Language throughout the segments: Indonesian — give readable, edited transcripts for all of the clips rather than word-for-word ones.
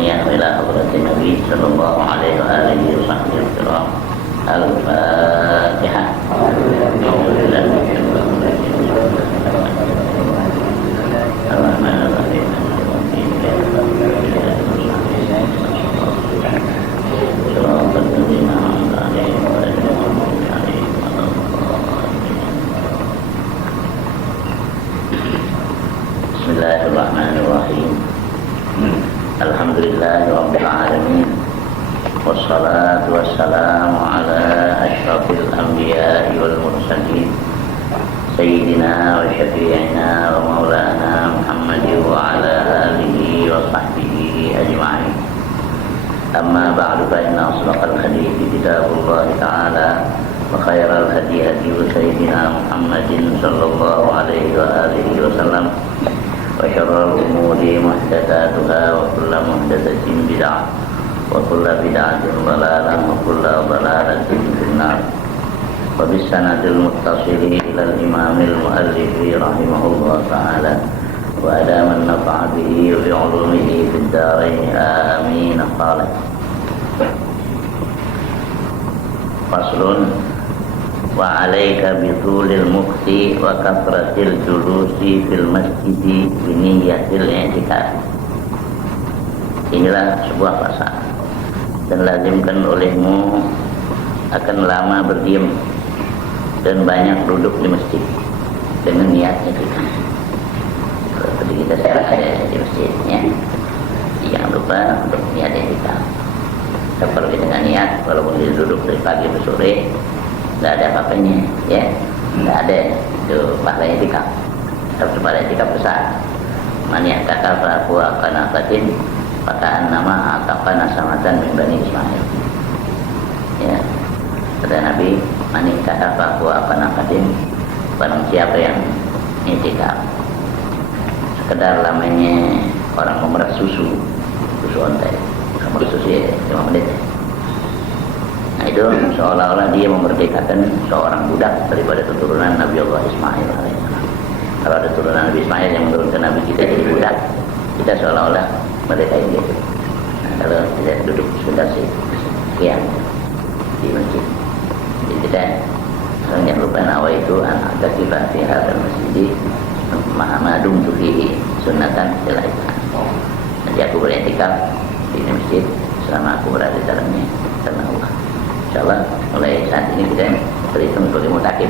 الجميع إلى حضرة النبي صلى الله عليه وآله وصحبه الكرام. الفاتحة. الرحمن الرحيم. صراط الذين أنعمت عليهم غير المغضوب عليهم ولا الضالين. بسم الله الرحمن الرحيم. الحمد لله رب العالمين والصلاة والسلام على أشرف الأنبياء والمرسلين سيدنا وشفيعنا ومولانا محمد وعلى آله وصحبه أجمعين. أما بعد فإن أصدق الحديث كتاب الله تعالى وخير الهدي هدي سيدنا محمد صلى الله عليه وآله وسلم وشر الأمور محدثاتها وكل محدثة بدعة وكل بدعة ضلالة وكل ضلالة في النار. وبالسند المتصل إلى الإمام المؤلف رحمه الله تعالى وأدام النفع به وبعلومه في الدارين آمين. قال: فصل: وعليك بطول المكث وكثرة الجلوس في المسجد بنية الاعتكاف. Inilah sebuah pasal. Dan lazimkan olehmu akan lama berdiam dan banyak duduk di masjid dengan niat i'tikaf. Kalau tadi kita selesai di masjidnya, jangan lupa untuk niat i'tikaf. Seperti dengan niat, walaupun dia duduk dari pagi ke sore, tidak ada apa-apanya, ya, tidak ada itu pahala i'tikaf. Tapi pahala i'tikaf besar. Man i'takafa huwa qanatatin fakaan nama ataqana samatan min bani Ismail. Ya, kata Nabi, man i'takafa huwa qanatatin, barang siapa yang i'tikaf sekedar lamanya orang memerah susu onta, memerah susu ya 5 menit. Nah itu seolah-olah dia memerdekakan seorang budak daripada keturunan Nabi Allah Ismail alaihissalam. Kalau ada turunan Nabi Ismail yang menurunkan Nabi kita jadi budak, kita seolah-olah merdekain dia. Nah, kalau tidak duduk sebentar sih, ya di masjid. Jadi kita jangan lupa nawa itu anak kafah fi hadzal masjid Muhammadun fihi sunnatan ilaiha. Nanti aku beriktikaf di masjid selama aku berada di dalamnya karena Allah. Insyaallah mulai saat ini kita berhitung sebagai mutakib,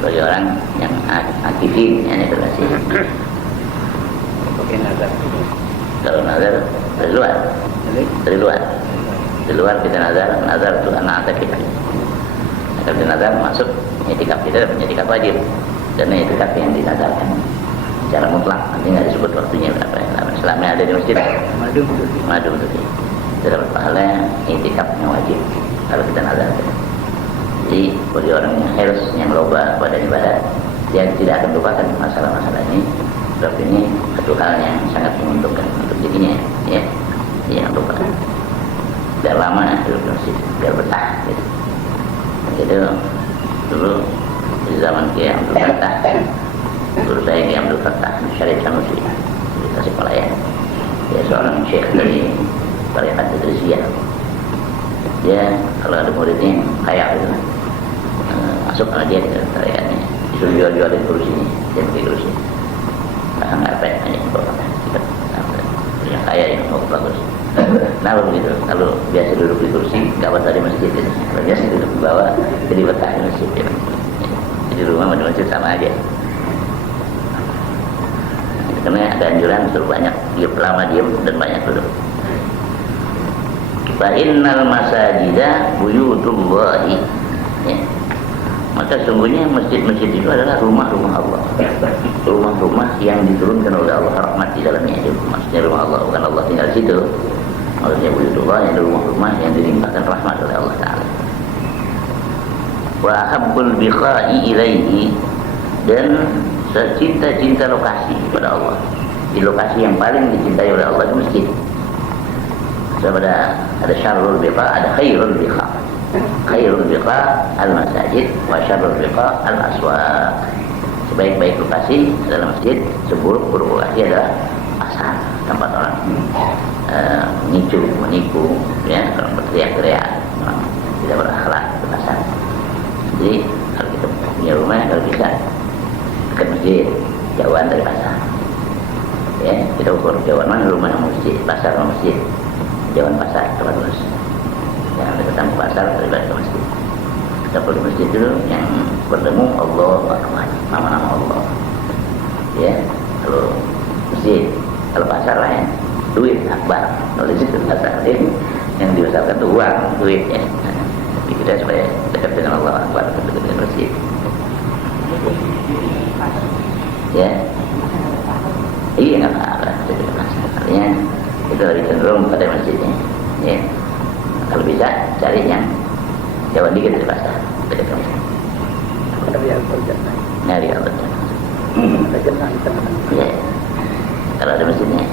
sebagai orang yang aktifin, yang itu pakai nazar. Kalau nazar dari luar kita nazar itu anak kita. Kalau nazar masuk i'tikaf kita dan i'tikaf wajib, dan i'tikaf yang dinazarkan secara mutlak nanti nggak disebut waktunya berapa. Selama ada di masjid madu betul. Itu dapat pahala i'tikafnya wajib kalau kita nazarkan. Jadi bagi orang yang harus yang loba pada ibadah, dia tidak akan lupakan masalah-masalah ini. Sebab ini satu hal yang sangat menguntungkan untuk dirinya, ya, jangan lupakan. Biar lama duduk di masjid, biar betah. Gitu. Itu dulu di zaman Kiai Abdul Fattah, guru saya Kiai Abdul Fattah Syarif Sanusi di Tasikmalaya. Dia seorang syekh dari Tarekat Idrisiyah. Dia kalau ada muridnya kaya gitu, masuk sama dia ke tarekatnya, disuruh jual-jualin kursinya, dia pakai kursi. Nggak apa hanya untuk yang kaya yang mau bagus. Nah begitu, kalau biasa duduk di kursi, nggak betah di masjid. Kalau biasa duduk di bawah, jadi betah di masjid. Di rumah sama di masjid sama aja. Karena ada anjuran suruh banyak diam, lama diam dan banyak duduk. Fa innal masajida buyutullahi. Ya. Maka sungguhnya masjid-masjid itu adalah rumah-rumah Allah, rumah-rumah yang diturunkan oleh Allah rahmat di dalamnya. Maksudnya rumah Allah, bukan Allah tinggal di situ. Maksudnya buyutullah yang rumah-rumah yang dilimpahkan rahmat oleh Allah Taala. Wa habbul biqa'i ilaihi, dan secinta-cinta lokasi kepada Allah. Di lokasi yang paling dicintai oleh Allah itu masjid. Sebab ada syarrul biqa, ada khairul biqa. Khairul biqa al-masajid wa syarrul biqa al-aswaq. Sebaik-baik lokasi adalah masjid, seburuk-buruk lokasi adalah pasar, tempat orang menipu, ya, orang berteriak-teriak, orang tidak berakhlak di pasar. Jadi kalau kita punya rumah, kalau bisa dekat masjid, jauhan dari pasar. Ya, kita ukur jauhan mana rumah yang masjid, pasar sama masjid, jauhan pasar itu bagus. Yang dekat pasar daripada ke masjid. Kita perlu masjid dulu yang bertemu Allah, nama-nama Allah. Ya, kalau masjid, kalau pasar lain, duit akbar. Kalau di situ pasar ini yang diusahakan itu uang, duit ya. Jadi kita supaya dekat dengan Allah akbar, dekat dengan masjid. Ya, iya nggak apa-apa. Artinya itu lebih cenderung pada masjidnya. Ya, kalau bisa cari yang jauh dikit dari pasar, dekat masjid. Nyari al-Jannah. Ya, kalau ada masjidnya.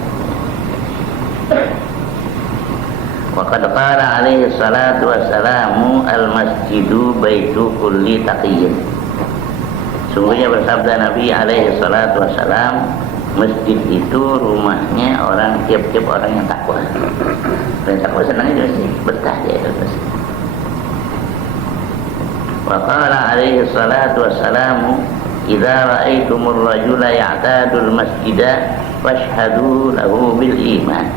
Wa qad qala alaihi salatu wassalamu al-masjidu baitu kulli taqiyyin. Sungguhnya bersabda Nabi alaihi salatu wassalam, masjid itu rumahnya orang, tiap-tiap orang yang takwa. Dan takwa senang itu masjid, betah dia itu masjid. Wa qala alaihi salatu wassalamu, idza ra'aitumur rajula ya'tadul masjida fashhadu lahu bil iman.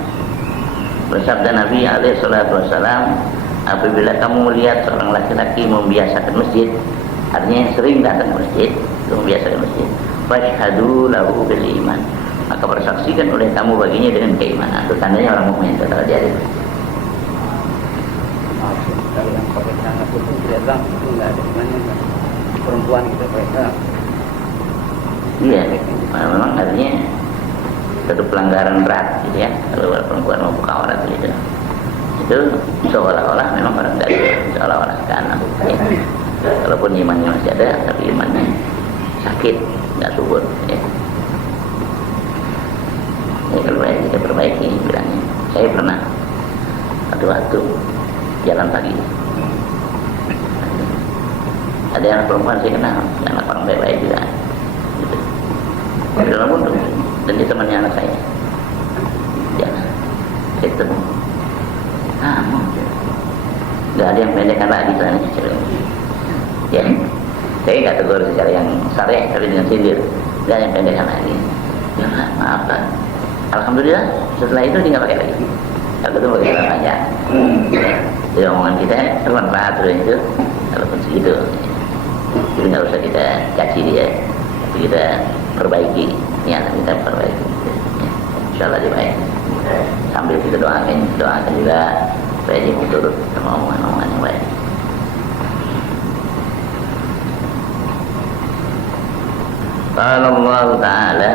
Bersabda Nabi alaihi salatu wasalam, apabila kamu melihat seorang laki-laki membiasakan masjid, artinya sering datang ke masjid, membiasakan masjid, fashhadu lahu bil iman, maka bersaksikan oleh kamu baginya dengan keimanan. Itu tandanya orang mukmin kalau dia ada masjid. Kalau yang pakai celana putih tidak itu nggak ada gunanya, perempuan gitu pakai. Iya, memang artinya satu pelanggaran berat gitu ya, kalau perempuan mau buka aurat gitu. Itu seolah-olah memang orang dari seolah-olah karena ya. Walaupun imannya masih ada, tapi imannya sakit, nggak subur ya. Ya kalau baik kita perbaiki bilangnya. Saya pernah satu waktu jalan pagi, ada anak perempuan saya kenal, anak orang baik-baik juga gitu. Di dalam pondok, dan dia temannya anak saya. Ya, saya ketemu. Nggak ada yang pendekkan lagi sana. Ya, saya nggak tegur secara yang syar'i, tapi dengan sindir. Nggak ada yang pendekkan lagi. Ya, maaf Pak. Alhamdulillah, setelah itu dia nggak pakai lagi. Aku tuh pakai celana panjang. Jadi omongan kita bermanfaat itu, walaupun segitu. Jadi nggak usah kita caci dia, tapi kita perbaiki, niat kita perbaiki. Insyaallah dia baik. Sambil kita doakan juga supaya dia turut sama omongan-omongan yang baik. Qala Allah Ta'ala,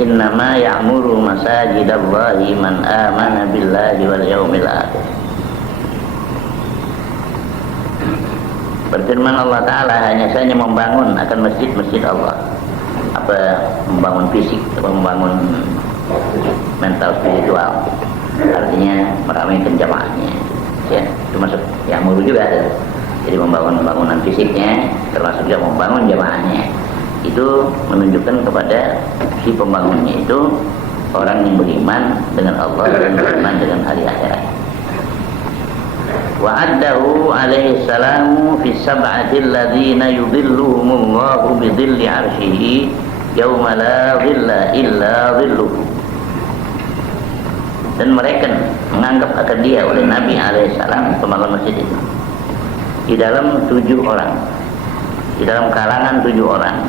innama ya'muru masajidallahi man amana billahi wal yawmil akhir. Berfirman Allah Ta'ala, hanya saja membangun akan masjid-masjid Allah. Apa membangun fisik, apa membangun mental spiritual, artinya meramaikan jamaahnya ya, termasuk yang muru juga ada. Jadi membangun bangunan fisiknya termasuk juga membangun jamaahnya. Itu menunjukkan kepada si pembangunnya itu orang yang beriman dengan Allah dan beriman dengan hari akhirat. Wa'addahu alaihi salamu fi sab'atil ladzina yudhilluhumullahu bidhilli 'arsyihi yauma la dhilla illa dhilluhu. Dan mereka menganggap akan dia oleh Nabi alaihi salam pembangun masjid itu di dalam 7 orang, di dalam kalangan 7 orang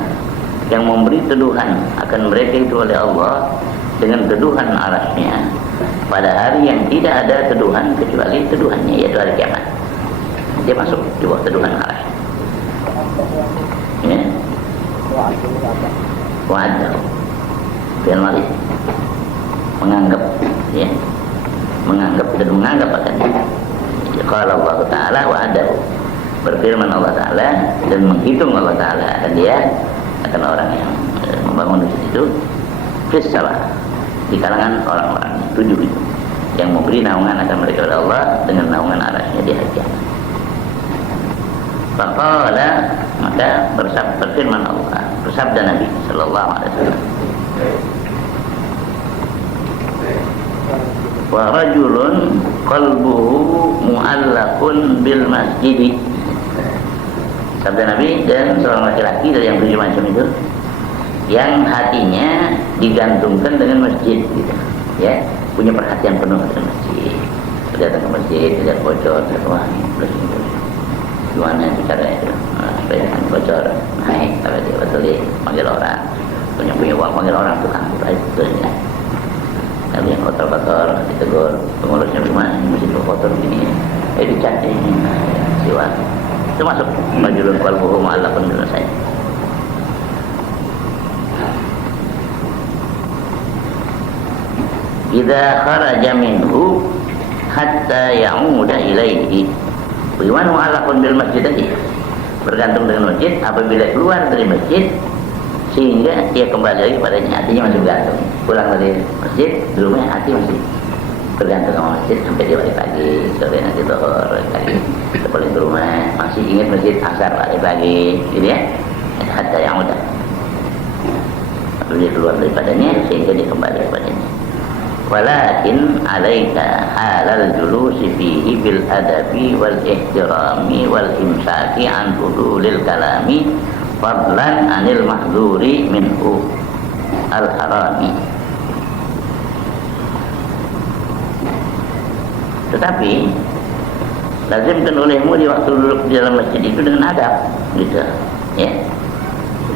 yang memberi teduhan akan mereka itu oleh Allah dengan teduhan arasnya pada hari yang tidak ada teduhan kecuali teduhannya, yaitu hari kiamat. Dia masuk di bawah teduhan aras. Ya. Wa'adahu Fi'il Malik, menganggap ya, menganggap dan menganggap akan dia. Qala Allah Ta'ala wa'adahu, berfirman Allah Ta'ala dan menghitung Allah Ta'ala akan dia, akan orang yang membangun itu fissalah, di kalangan orang-orang 7 itu yang memberi naungan akan mereka oleh Allah dengan naungan arasnya di hari kiamat. Faqala, maka berfirman Allah, bersabda Nabi sallallahu alaihi wasallam, wa rajulun qalbuhu mu'allaqun bil masjid. Sabda Nabi, dan seorang laki-laki dari yang 7 macam itu yang hatinya digantungkan dengan masjid gitu. Ya, punya perhatian penuh dengan masjid. Datang ke masjid, tidak bocor, wah, gimana bicara itu? Supaya jangan bocor, naik, kalau dia betul panggil orang, punya uang panggil orang tukang, itu ya. Tapi yang kotor-kotor ditegur, pengurusnya gimana? Masjid kotor begini, dicat ini, siwa. Itu masuk majulun qalbuhu mu'allaqun bil masjid. Idza kharaja minhu hatta ya'uda ilaihi. Bagaimana mu'allaqun bil masjid tadi? Bergantung dengan masjid apabila keluar dari masjid sehingga dia kembali lagi padanya, hatinya masih bergantung. Pulang dari masjid, di rumah hati masih bergantung sama masjid sampai dia balik lagi, sore nanti zuhur lagi, pulang ke rumah masih ingat masjid, asar balik lagi, gitu ya. Hatta ya'uda. Apabila keluar daripadanya sehingga dia kembali kepadanya. Walakin alaika halal julusi fihi bil adabi wal ihtirami wal imsaki an hudulil kalami fadlan anil mahduri minhu al harami. Tetapi lazimkan olehmu di waktu duduk di dalam masjid itu dengan adab, gitu ya.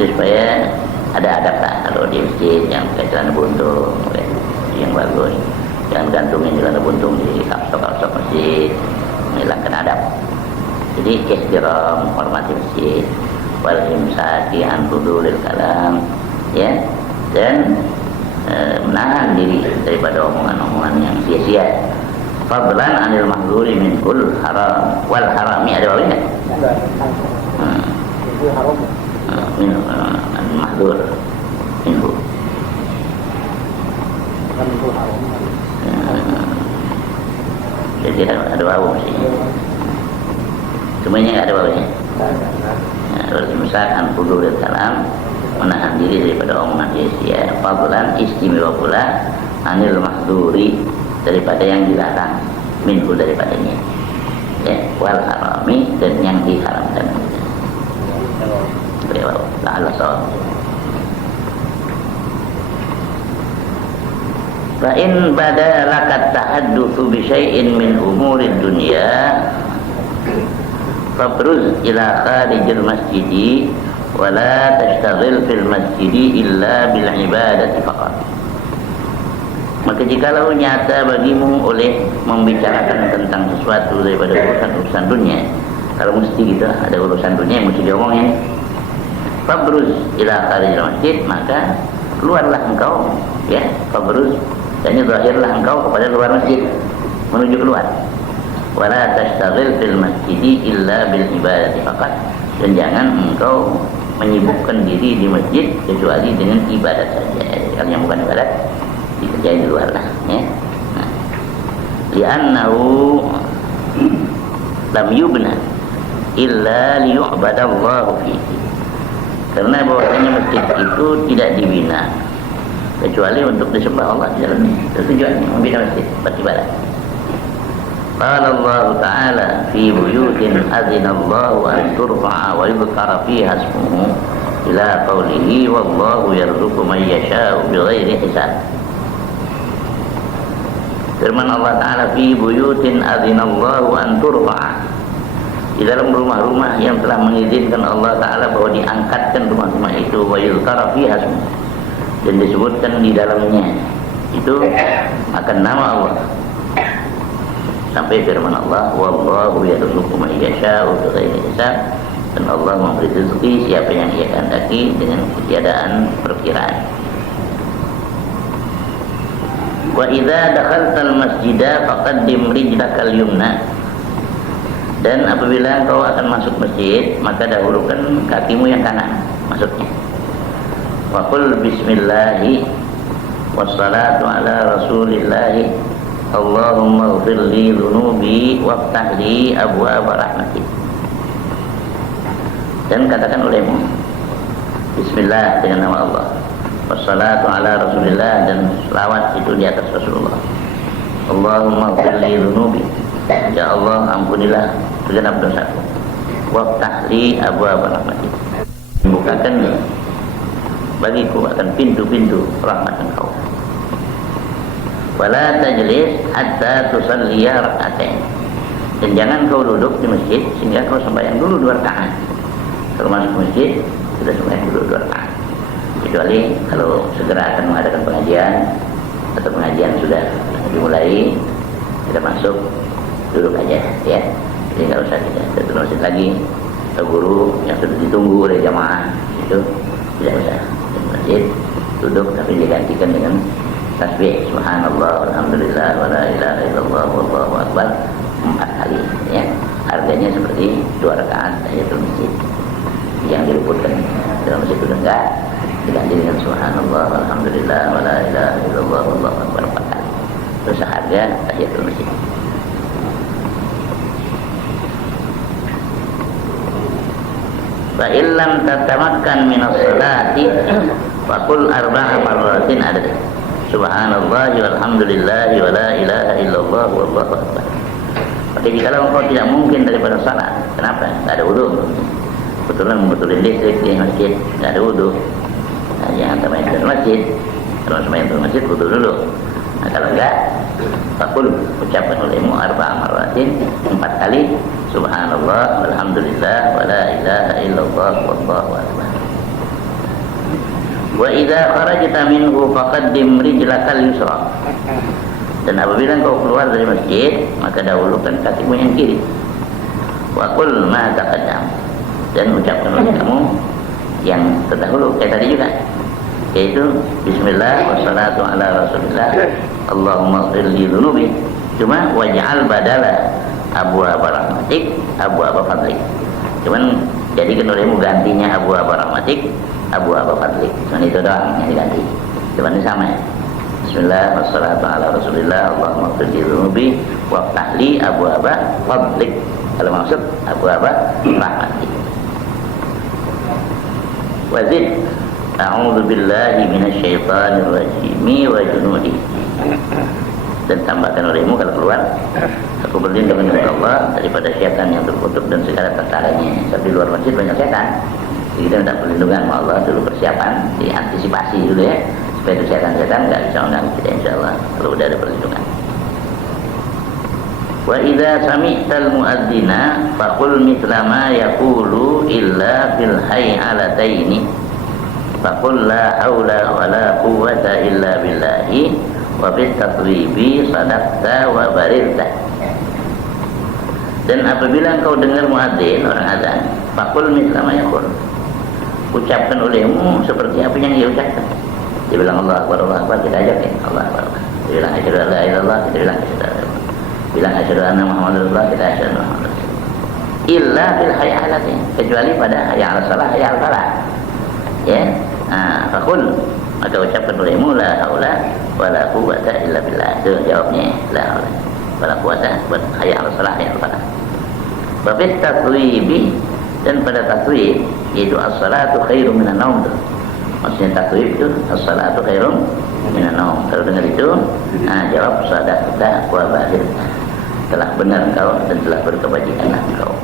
Jadi supaya ada adab lah kalau di masjid, yang pakai celana buntung yang bagus, jangan gantungin celana buntung di kapsok-kapsok masjid, menghilangkan adab. Jadi ihtiram, hormati masjid, wal imsaki an hudulil kalam, ya, dan menahan diri daripada omongan-omongan yang sia-sia. Fadlan anil mahduri minhul haram wal harami, ada bawahnya? Itu haram. Minhu mahdur minhu. Itu haram. Jadi ada bau sih. Semuanya nggak ada baunya. Misalkan hudulil kalam, menahan diri daripada omongan sia-sia. Fadlan istimewa pula anil mahduri, daripada yang dilarang, minhu daripadanya, ya, wal harami, dan yang diharamkan. Beliau la'alla sawab. Fa in bada lakat tahaddutsu bi syai'in min umurid dunya fabruz ila kharijil masjidi wa la tashtaghil fil masjidi illa bil ibadati faqat. Maka jikalau nyata bagimu oleh membicarakan tentang sesuatu daripada urusan-urusan dunia, kalau mesti gitu ada urusan dunia yang mesti diomongin, fabruz ila kharijil masjid, maka keluarlah engkau, ya, fabruz, dan zahirlah engkau kepada luar masjid, menuju keluar. Wala tashtaghil fil masjidi illa bil ibadati faqat, dan jangan engkau menyibukkan diri di masjid kecuali dengan ibadat saja. Kalau yang bukan ibadat dikerjain di luar lah, ya. Nah, li'annahu lam yubna illa liyu'badallahu fihi, karena bahwasanya masjid itu tidak dibina kecuali untuk disembah Allah di dalamnya. Itu tujuannya membina masjid, beribadah. Qala Allah Ta'ala fi buyutin azina Allah an turfa'a wa yudhkara fiha ismuhu ila qawlihi wallahu yarzuqu man yasha'u bighairi hisab. Firman Allah Ta'ala fi buyutin adzinallahu an turfa'a, di dalam rumah-rumah yang telah mengizinkan Allah Ta'ala bahwa diangkatkan rumah-rumah itu, wa yuzkara fiha ismuh, dan disebutkan di dalamnya itu akan nama Allah, sampai firman Allah wallahu yarzuqu man yasha'u bighairi hisab, dan Allah memberi rezeki siapa yang Ia kehendaki dengan ketiadaan perkiraan. Wa idza dakhaltal masjida faqaddim rijlakal yumna, dan apabila engkau akan masuk masjid maka dahulukan kakimu yang kanan masuknya. Wa qul bismillahi wassalatu ala rasulillahi Allahumma ighfir li dhunubi waftah li abwaab rahmatik, dan katakan olehmu bismillah dengan nama Allah, wassalatu ala rasulillah, dan selawat itu di atas Rasulullah. Allahumma ighfirli dhunubi, ya Allah ampunilah segenap dosaku, waftah li abwaaba rahmatik, bukakan bagiku akan pintu-pintu rahmat Engkau. Wala tajlis hatta tusalliya rak'atain, dan jangan kau duduk di masjid sehingga kau sembahyang dulu 2 rakaat. Kalau masuk masjid sudah sembahyang dulu 2 rakaat, kecuali kalau segera akan mengadakan pengajian atau pengajian sudah dimulai, kita masuk duduk aja ya, jadi nggak usah kita ke masjid lagi, ke guru yang sudah ditunggu oleh jamaah itu tidak usah ke masjid, duduk tapi digantikan dengan tasbih subhanallah walhamdulillah wala ilaha illallah wallahu akbar 4 kali ya. Harganya seperti 2 rakaat tahiyatul masjid yang diluputkan dalam masjid itu enggak, diganti dengan subhanallah walhamdulillah wala ilaha illallah wallahu akbar 4 kali. Terus harga tahiyatul masjid. Fa illam tatamakkan min as-salati faqul 4 marratin adad subhanallah walhamdulillah wala ilaha illallah wallahu akbar. Tapi kalau engkau tidak mungkin daripada salat, kenapa? Tidak ada wudu. Kebetulan membetulin listrik di masjid, tidak ada wudu. Nah, jangan sembahyang di masjid. Kalau sembahyang di masjid wudu dulu. Nah, kalau enggak, fakul ucapkan olehmu 4 marratin 4 kali subhanallah walhamdulillah wala ilaha illallah wallahu akbar. Wa idza kharajta minhu faqaddim rijlakal yusra, dan apabila kau keluar dari masjid maka dahulukan kakimu yang kiri. Wa qul ma taqaddam, dan ucapkan oleh kamu yang terdahulu kayak tadi juga, yaitu bismillah wassalatu ala rasulillah Allahumma ighfirli dhunubi, cuma waj'al badala abwaaba rahmatik abwaaba fadlik, cuman jadikan olehmu gantinya abwaaba rahmatik abwaaba fadlik, cuman itu doang yang diganti, cuman ini sama ya. Bismillah wassalatu ala rasulillah Allahumma ighfirli dhunubi waftah li abwaaba fadlik, kalau maksud abwaaba rahmatik. Wazid a'udzu billahi minasyaitonir rajim wa junudi, dan tambahkan olehmu kalau keluar, aku berlindung dengan Allah daripada syaitan yang terkutuk dan segala tentaranya. Tapi luar masjid banyak syaitan, jadi kita minta perlindungan sama Allah dulu, persiapan, diantisipasi dulu ya, supaya itu syaitan-syaitan nggak bisa mengganggu kita insyaallah kalau udah ada perlindungan. Wa idza sami'tal mu'adzina faqul mithla ma yaqulu illa fil hay'alataini faqul la haula wa la quwwata illa billahi wa bit tatwibi sadaqta wa barirta. Dan apabila engkau dengar muadzin, orang azan, faqul mithla ma yaqul, ucapkan olehmu seperti apa yang dia ucapkan. Dia bilang Allah akbar, kita ajakin Allah akbar. Dia bilang asyhadu an la ilaha illallah, kita bilang asyhadu an la ilaha illallah. Bilang asyhadu anna Muhammadar Rasulullah, kita asyhadu Muhammadar Rasulullah. Illa bil hayalatin, kecuali pada hayya 'alas shalah, hayya 'alal falah. Ya. Nah, faqul, maka ucapkan olehmu la haula wala quwwata illa billah. Itu jawabnya, la haula wala quwwata, buat hayya 'alas shalah, hayya 'alal falah. Wa bit tatwibi, dan pada tatwib yaitu as-salatu khairum minan naum. Maksudnya tatwib itu as-salatu khairum minan naum. Kalau dengar itu, jawab sadaqta wa barirta, telah benar engkau dan telah berkebajikan engkau.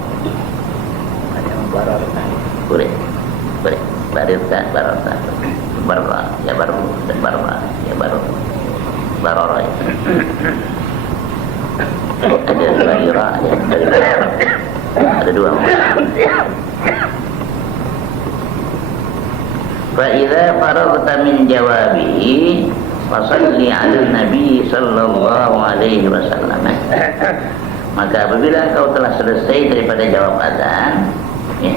Ada yang bararta. Boleh. Barirta, bararta, barra, ya baru, dan barra, ya baru, barara. Ada barira, ya, ada 2. Fa idza faragta min jawabihi fasalli 'ala nabi sallallahu alaihi wasallam. Maka apabila engkau telah selesai daripada jawab azan, ya,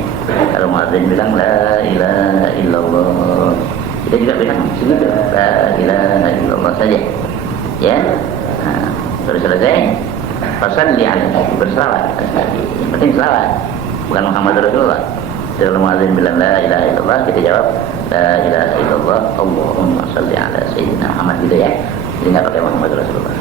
kalau muadzin bilang la ilaha illallah, kita juga bilang segitu, la ilaha illallah saja, ya. Nah, sudah selesai, fasalli 'ala nabi, berselawat. Yang penting selawat, bukan Muhammad Rasulullah. Kalau muadzin bilang la ilaha illallah, kita jawab la ilaha illallah Allahumma shalli ala sayyidina Muhammad, gitu ya. Jadi nggak pakai Muhammad Rasulullah.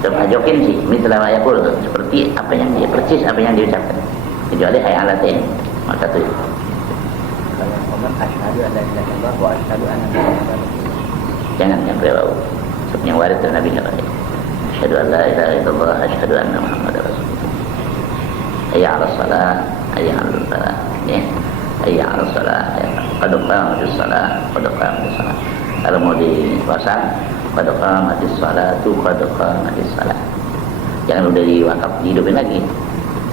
Coba ajokin sih, mithla ma yaqul, seperti apa yang dia, persis apa yang diucapkan, kecuali hayya 'alal falah, maka itu. Kalau ngomong asyhadu an la ilaha illallah wa asyhadu anna Muhammadar Rasulullah. Jangan yang berbau. yang warid dari Nabi Nabi. Asyhadu an la ilaha illallah, asyhadu anna Muhammadar Rasulullah. Hayya 'alas shalah, hayya 'alal falah. Ya. Hayya 'alas shalah, qad qamatis shalah, qad qamatis shalah. Kalau mau di pasar, qad qamatis shalatu, qad qamatis shalah. Jangan udah diwakaf dihidupin lagi.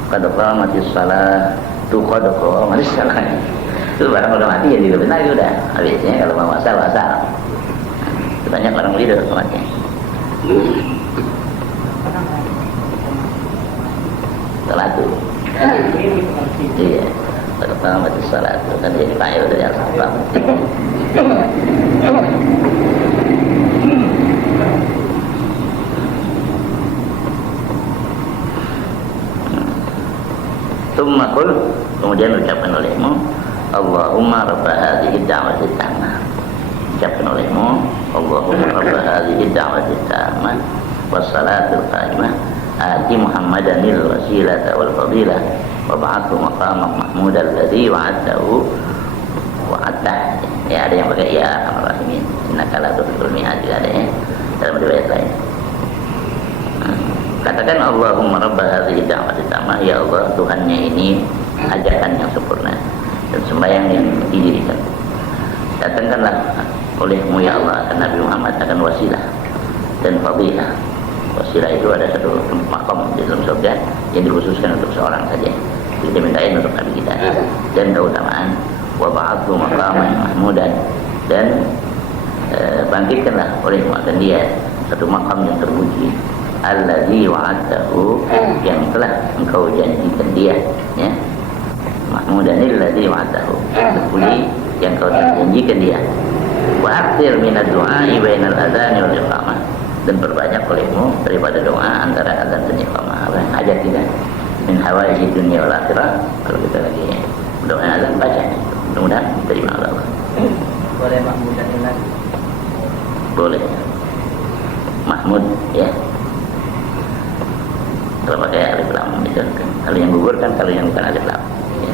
Qad qamatis shalah, tu qad qamatis shalah. Itu barang udah mati ya dihidupin lagi udah. Habisnya kalau mau wasal. Banyak orang tidur sholatnya. Salatu. Iya. Pada qamat salatu kan jadi fa'il dari al-sabab. Tsumma qul, kemudian ucapkan olehmu, Allahumma rabb hadhihi ad-da'wati tammah. Ucapkan olehmu, Allahumma rabb hadhihi ad-da'wati tammah was salatul qa'imah ati Muhammadanil wasilata wal fadilah wa ba'athu maqamah mahmudan alladhi wa'adtahu wa'adtah. Ya, ada yang pakai ya Ar-Rahimin. Innaka la tukhliqul mi'ad, ada ya dalam riwayat lain. Katakan Allahumma rabb hadhihi ad-da'wati tammah, ya Allah Tuhannya ini ajakan yang sempurna dan sembahyang yang didirikan. Datangkanlah olehmu ya Allah akan Nabi Muhammad, akan wasilah dan fadilah. Wasilah itu ada satu makam di dalam surga yang dikhususkan untuk seorang saja, tidak dimintain untuk Nabi kita. Dan keutamaan wa ba'athu maqaman mahmudan, dan bangkitkanlah olehmu akan dia satu makam yang terpuji, alladzi wa'adtahu, yang telah engkau janjikan dia, ya. Mahmudanil ladzi wa'adtahu, terpuji yang kau janjikan dia. Wa aktsir minad du'a'i bainal adzani wal iqamah, dan perbanyak olehmu daripada doa antara azan dan iqamah. Hajat kita min hawaiji dunia wal akhirah. Kalau kita lagi doa azan baca, mudah-mudahan diterima oleh Allah. Boleh Mahmudan lagi? Boleh. Mahmud, ya. Kalau pakai alif lam itu kan. Kalau yang gugur kan, kalau yang bukan alif lam. Ya.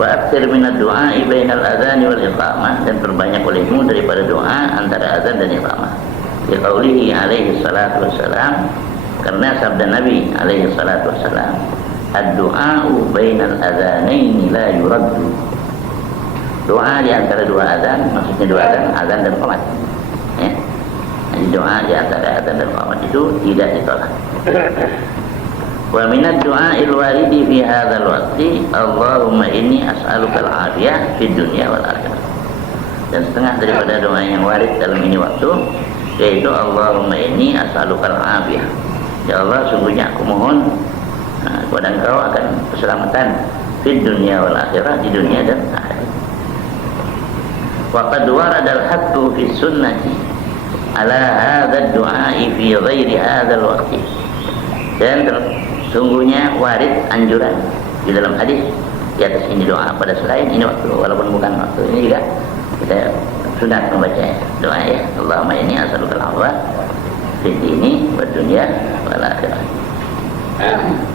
Wa aktsir minad du'a'i bainal adzani wal iqamah, dan perbanyak olehmu daripada doa antara azan dan iqamah. Di qaulihi alaihi salatu wassalam, karena sabda Nabi alaihi salatu wassalam, ad-du'a'u bainal adzanaini la yuraddu. Doa di antara dua azan, maksudnya dua azan dan qamat. Ya. Jadi doa di antara azan dan qamat itu tidak ditolak. Wa minad du'a'il waridi fi hadzal waqti Allahumma inni as'alukal afiyah fid dunya wal akhirah. Dan setengah daripada doa yang warid dalam ini waktu, yaitu Allahumma inni as'alukal afiyah. Ya Allah, sungguhnya aku mohon kepada Engkau akan keselamatan fid dunya wal akhirah, di dunia dan akhirat. Wa qad waradal hattu fi sunnati ala hadzal du'a'i fi ghairi hadzal waqti. Dan sungguhnya warid anjuran di dalam hadis di atas ini doa pada selain ini waktu, walaupun bukan waktu ini juga kita sunat membaca doa ya. Allahumma inni as'alukal afwa fid dini wad dunya wal akhirah.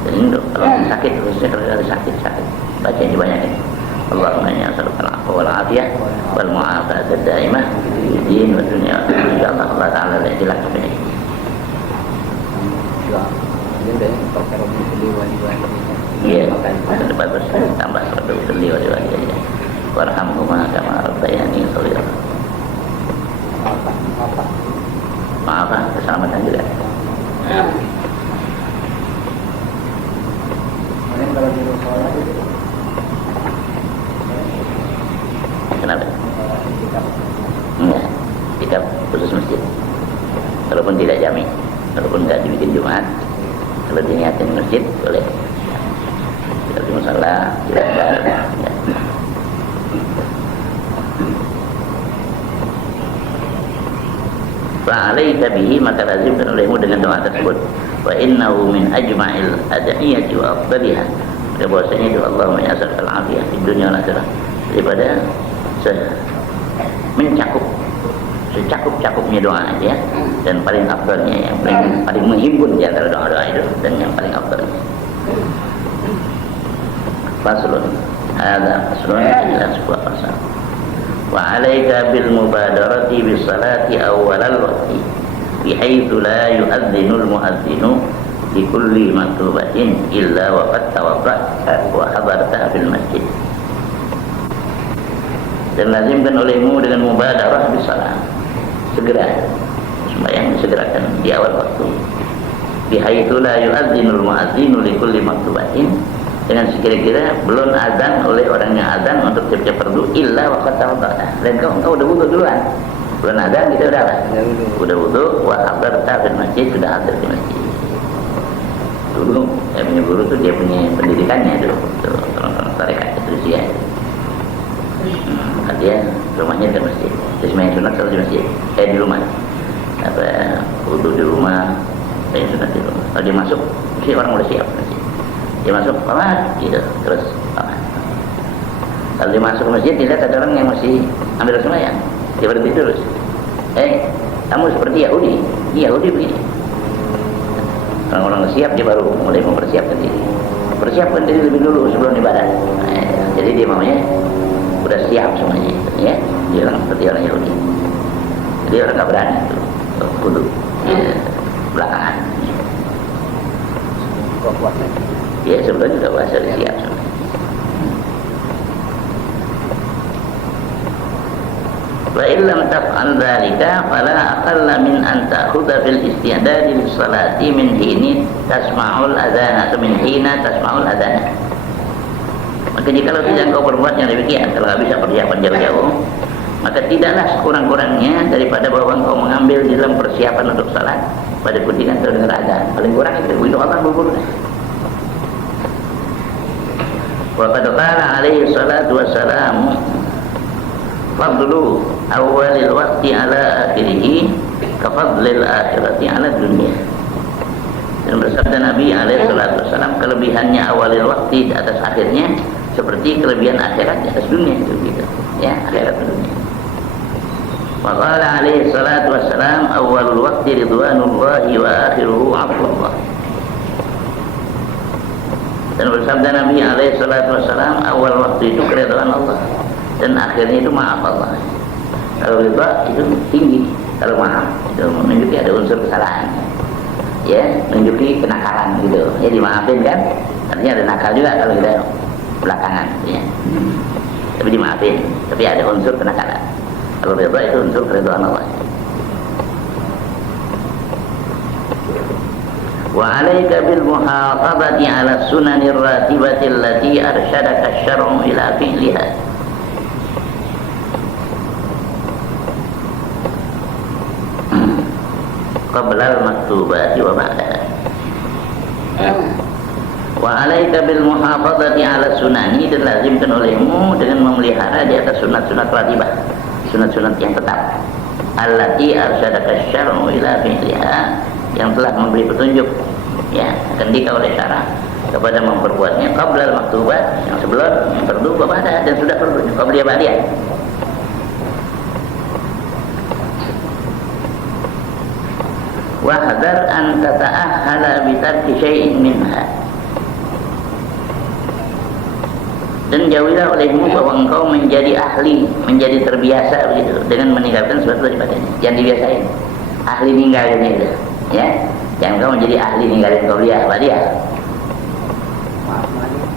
Dan ini kalau sakit, khususnya kalau ada sakit baca ini banyak ya. Allahumma inni as'alukal afwa wal afiyah wal mu'afata daimah fid din wad dunya. Insyaallah Allah taala tidak penyakit. Iya, bagus. Tambah satu beli wali-wali aja. Warhamhuma kama rabbayani shaghira. Maaf, keselamatan juga. Kenapa? Enggak, sikap khusus masjid. Walaupun tidak jami, walaupun tidak dibikin Jumat, kalau diniatin masjid boleh. Kalau di musala tidak ada. Fa'alaika bihi, maka lazimkan olehmu dengan doa tersebut. Wa innahu min ajma'il ad'iyati wa afdaliha. Maka bahwasanya itu Allahumma ya as'alukal afiyah di dunia wal akhirah, daripada mencakup secakup-cakupnya doa aja, dan paling afdalnya, yang paling menghimpun di antara doa-doa itu, dan yang paling afdal. Faslun. Ada faslun adalah sebuah pasal. Wa 'alaika bil mubadarati bis salati awwalal waqti bihaitsu la yu'adhdhinul mu'adhdhinu li kulli maktubatin illa wa qad tawadda'ta wa hadarta fil masjid. Dan lazimkan olehmu dengan mubadarah bis salat. Segera sembahyang disegerakan di awal waktu. Bihaitsu la yu'adhdhinul mu'adhdhinu li kulli maktubatin, dengan sekira-kira belum azan oleh orang yang azan untuk tiap-tiap fardu illa waqad tawadda'ta. Dan kau udah wudu duluan. Belum azan kita udah apa? Udah wudu wa hadarta fil masjid, sudah hadir di masjid. Dulu saya punya guru tuh dia punya pendidikannya dulu, orang-orang tarekat Idrisiyah. Dia rumahnya di masjid. Terus main sunat selalu di masjid. Di rumah. Apa wudu di rumah, main sunat di rumah. Kalau dia masuk, mesti orang udah siap masjid. Dia masuk, paman, gitu, terus paman. Kalau dia masuk ke masjid, dilihat ada orang yang masih ambil sembahyang, dia berhenti terus. Kamu seperti Yahudi, Yahudi begini. Orang-orang siap, dia baru mulai mempersiapkan diri. Persiapkan diri lebih dulu sebelum ibadah. Jadi dia maunya udah siap semuanya, ya. Dia orang seperti orang Yahudi. Jadi orang nggak berani tuh, kudu belakangan. Ya sebelum juga bahasa siap semuanya. Wa illam taf'al dzalika fala aqalla min an ta'khudha fil isti'dad lis salati min hini tasma'ul adzan atau min hina tasma'ul adzan. Maka jikalau tidak kau berbuat yang demikian, kalau tidak bisa persiapan jauh-jauh, maka tidaklah sekurang-kurangnya daripada bahwa engkau mengambil di dalam persiapan untuk salat pada ketika kau dengar adzan. Paling kurang itu Allah buru-buru. Wa qad qala alaihi salatu wassalam fadlu awalil waqti ala akhirih ka fadlil akhirati ala dunia. Dan bersabda Nabi alaihi salatu wassalam, kelebihannya awalil waqti di atas akhirnya seperti kelebihan akhirat di atas dunia itu gitu. Ya, akhirat dunia. Wa qala alaihi salatu wassalam awalul waqti ridwanullahi wa akhiruhu 'afwullah. Dan bersabda Nabi alaihi salatu wassalam, awal waktu itu keridhaan Allah dan akhirnya itu maaf Allah. Kalau ridha itu tinggi, kalau maaf itu menunjukkan ada unsur kesalahan, ya, menunjukkan kenakalan gitu, ya dimaafin kan, artinya ada nakal juga kalau kita belakangan, ya. Tapi dimaafin, tapi ada unsur kenakalan. Kalau ridha itu unsur keridhaan Allah. Wa 'alaika bil muhafazati 'ala sunanir ratibati allati arsyadaka asy-syar'u ila fi'liha. Qabla al-maktubati wa ba'daha. Wa 'alaika bil muhafazati 'ala sunani, dan lazimkan olehmu dengan memelihara di atas sunat-sunat ratibah, sunat-sunat yang tetap. Allati arsyadaka asy-syar'u ila fi'liha, yang telah memberi petunjuk, ya, akan dikau oleh syara kepada memperbuatnya qabla al-maktubat, yang sebelum fardu kepada dan sudah fardu qabla ba'diyah. Wa hadar an tata'ahhala bi tarki syai'in minha, dan jauhilah olehmu bahwa engkau menjadi ahli, menjadi terbiasa begitu dengan meninggalkan sesuatu daripadanya. Jangan dibiasain ahli ninggalinnya itu, ya. Jangan kau menjadi ahli ninggalin qabliyah ba'diyah.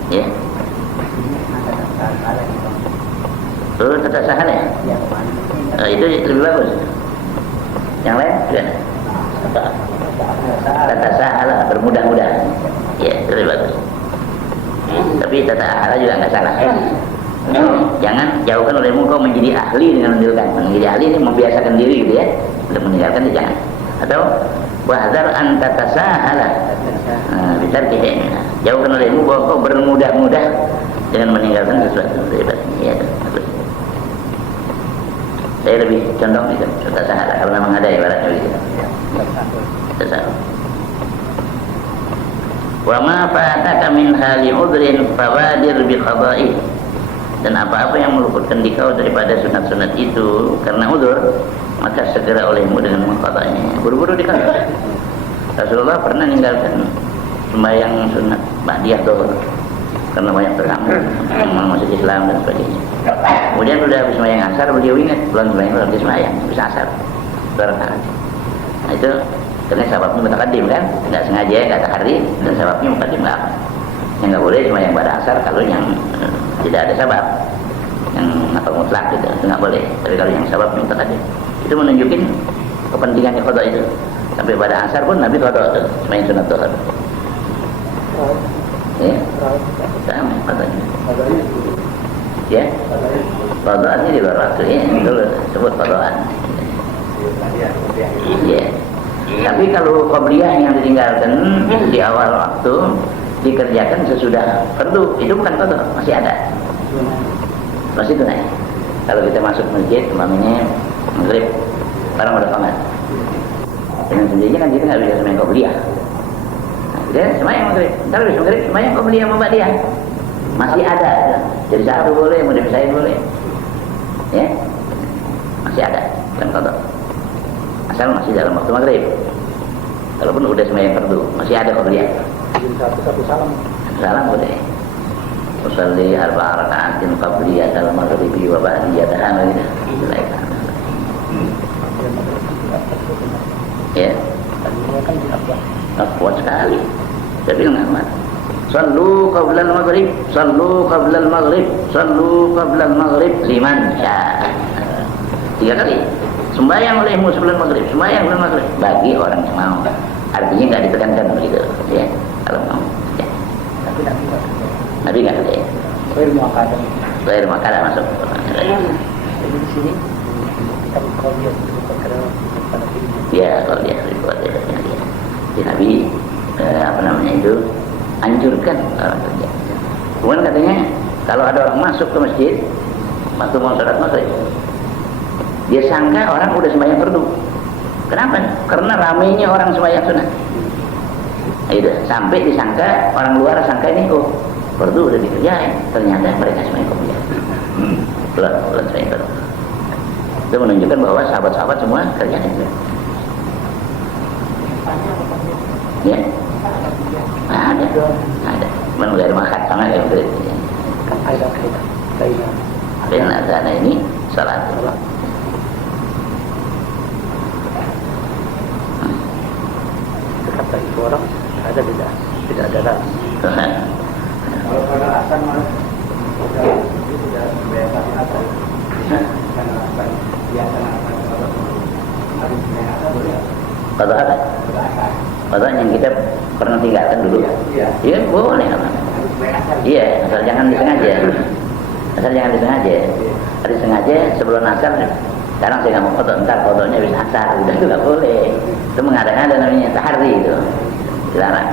Ya. Tata sahala ya? Itu lebih bagus. Yang lain juga. Tata sahala, bermudah-mudah. Ya, itu lebih bagus. Tapi tata sahala juga nggak salah. Jangan jauhkan olehmu kau menjadi ahli dengan meninggalkan. Menjadi ahli ini membiasakan diri gitu ya. Untuk meninggalkan itu jangan. Atau wahdar an tatasahala, bitar tidak. Jauhkan olehmu bahwa kau bermudah-mudah dengan meninggalkan sesuatu daripadanya. Ya, saya lebih condong itu tatasahala kalau memang ada ibaratnya begitu. Tatasahala. Wa ma fataka min hali udrin fawadir bi qada'i, dan apa-apa yang meluputkan dikau daripada sunat-sunat itu karena udzur, maka segera olehmu dengan mengqadanya. Buru-buru dikata. Rasulullah pernah meninggalkan sembahyang sunat ba'diyah zuhur karena banyak terganggu yang mau masuk Islam dan sebagainya. Kemudian udah habis sembahyang asar, beliau ingat belum sembahyang habis asar 2 rakaat. Nah itu karena sababnya mutaqaddim kan, nggak sengaja, nggak tahari, dan sababnya mutaqaddim nggak apa. Yang nggak boleh sembahyang pada asar kalau yang tidak ada sabab, yang apa mutlak gitu, itu nggak boleh. Tapi kalau yang sababnya mutaqaddim, itu menunjukin kepentingannya qada itu. Sampai pada asar pun Nabi qada tuh sembahyang sunat duhur. Ya, sama qadanya. Ya, qadanya di luar waktu ya, itu sebut qadaan. Iya. Tapi kalau qabliyah yang ditinggalkan di awal waktu dikerjakan sesudah fardu, itu bukan qada, masih ada. Masih tunai. Kalau kita masuk masjid, umpamanya maghrib, orang udah qamat. Dengan sendirinya kan kita nggak bisa sembahyang qabliyah. Nah, kita sembahyang maghrib, ntar habis maghrib sembahyang qabliyah sama ba'diyah. Masih ada. Jadi satu boleh, mau dipisahin boleh. Ya, masih ada, bukan qada. Asal masih dalam waktu maghrib. Kalaupun udah sembahyang fardu, masih ada qabliyah. Satu salam. Salam boleh. Usalli 4 raka'atin qabliyah dalam maghribi wa ba'diyatahan gitu. Ya. Kuat sekali. Saya bilang amat. Sallu qabla al-maghrib, sallu qabla al-maghrib, sallu qabla al-maghrib liman syaa. 3 kali. Sembahyang olehmu sebelum maghrib, sembahyang sebelum maghrib bagi orang yang mau. Artinya nggak ditekankan begitu, ya. Kalau mau, ya. Tapi nggak ada. Air makanan masuk. Jadi di sini kita berkoordinat dengan Ya, kalau dia ribuan dia. Jadi Nabi apa namanya itu anjurkan orang kerja. Kemudian katanya kalau ada orang masuk ke masjid waktu mau sholat maghrib, dia sangka orang udah sembahyang fardu. Kenapa? Karena ramainya orang sembahyang sunat. Itu sampai disangka orang luar sangka ini fardu udah dikerjain, ternyata mereka sembahyang qabliyah. Belum sembahyang fardu. Itu menunjukkan bahwa sahabat-sahabat semua kerjaan itu. Ya, ada. Memang dari makan sangat ya betul. Dan ada ini salat. Kata itu orang ada tidak ada ras. Kalau pada asal sudah biasa asal. Karena asal biasa asal harus asal boleh. Pada apa? Pada yang kita pernah tinggalkan dulu. Iya boleh apa? Iya, asal jangan disengaja. Asal jangan disengaja. Ada sengaja sebelum asar. Sekarang saya nggak mau foto, ntar fotonya bisa asar. Udah itu nggak boleh. Itu mengada-ngada namanya tahari itu. Dilarang.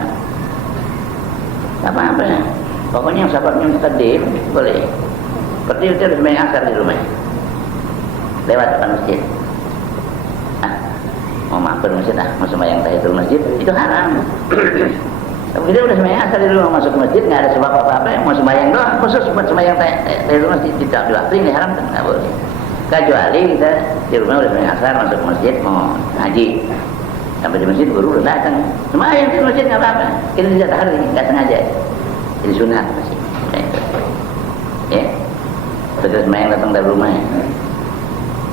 Nggak apa-apa. Pokoknya yang sahabatnya mustaqim boleh. Seperti itu harus main asar di rumah. Lewat depan masjid. Mau mampir masjid mau sembahyang tahiyatul masjid itu haram. Tapi kita udah sembahyang asal di rumah masuk masjid nggak ada sebab apa-apa, mau sembahyang doang khusus buat sembahyang tahiyatul masjid tidak di waktu ini haram kan nggak boleh. Kecuali kita di rumah udah sembahyang asar masuk masjid mau ngaji sampai di masjid guru udah datang sembahyang di masjid nggak apa-apa, kita tidak tahari nggak sengaja jadi sunat masih. Ya, terus sembahyang datang dari rumah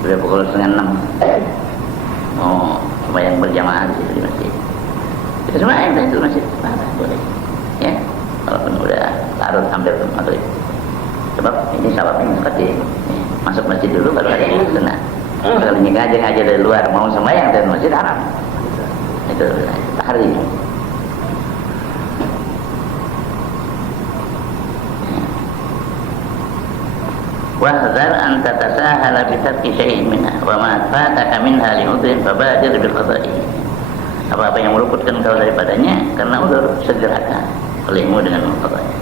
udah pukul 5:30. Oh, sembahyang berjamaah di situ di masjid. Kita sembahyang itu masjid, boleh. Ya, walaupun udah larut hampir maghrib. Sebab ini sababnya seperti masuk masjid dulu baru ada yang sunat. Kalau ngaji dari luar mau sembahyang dari masjid haram. Itu tahari. Wahdhar an tatasahala bi tarki syai'in minha wa ma fataka minha li udhrin fabadir bil qada'i. Apa-apa yang meluputkan kau daripadanya karena udzur segerakan olehmu dengan mengqadanya.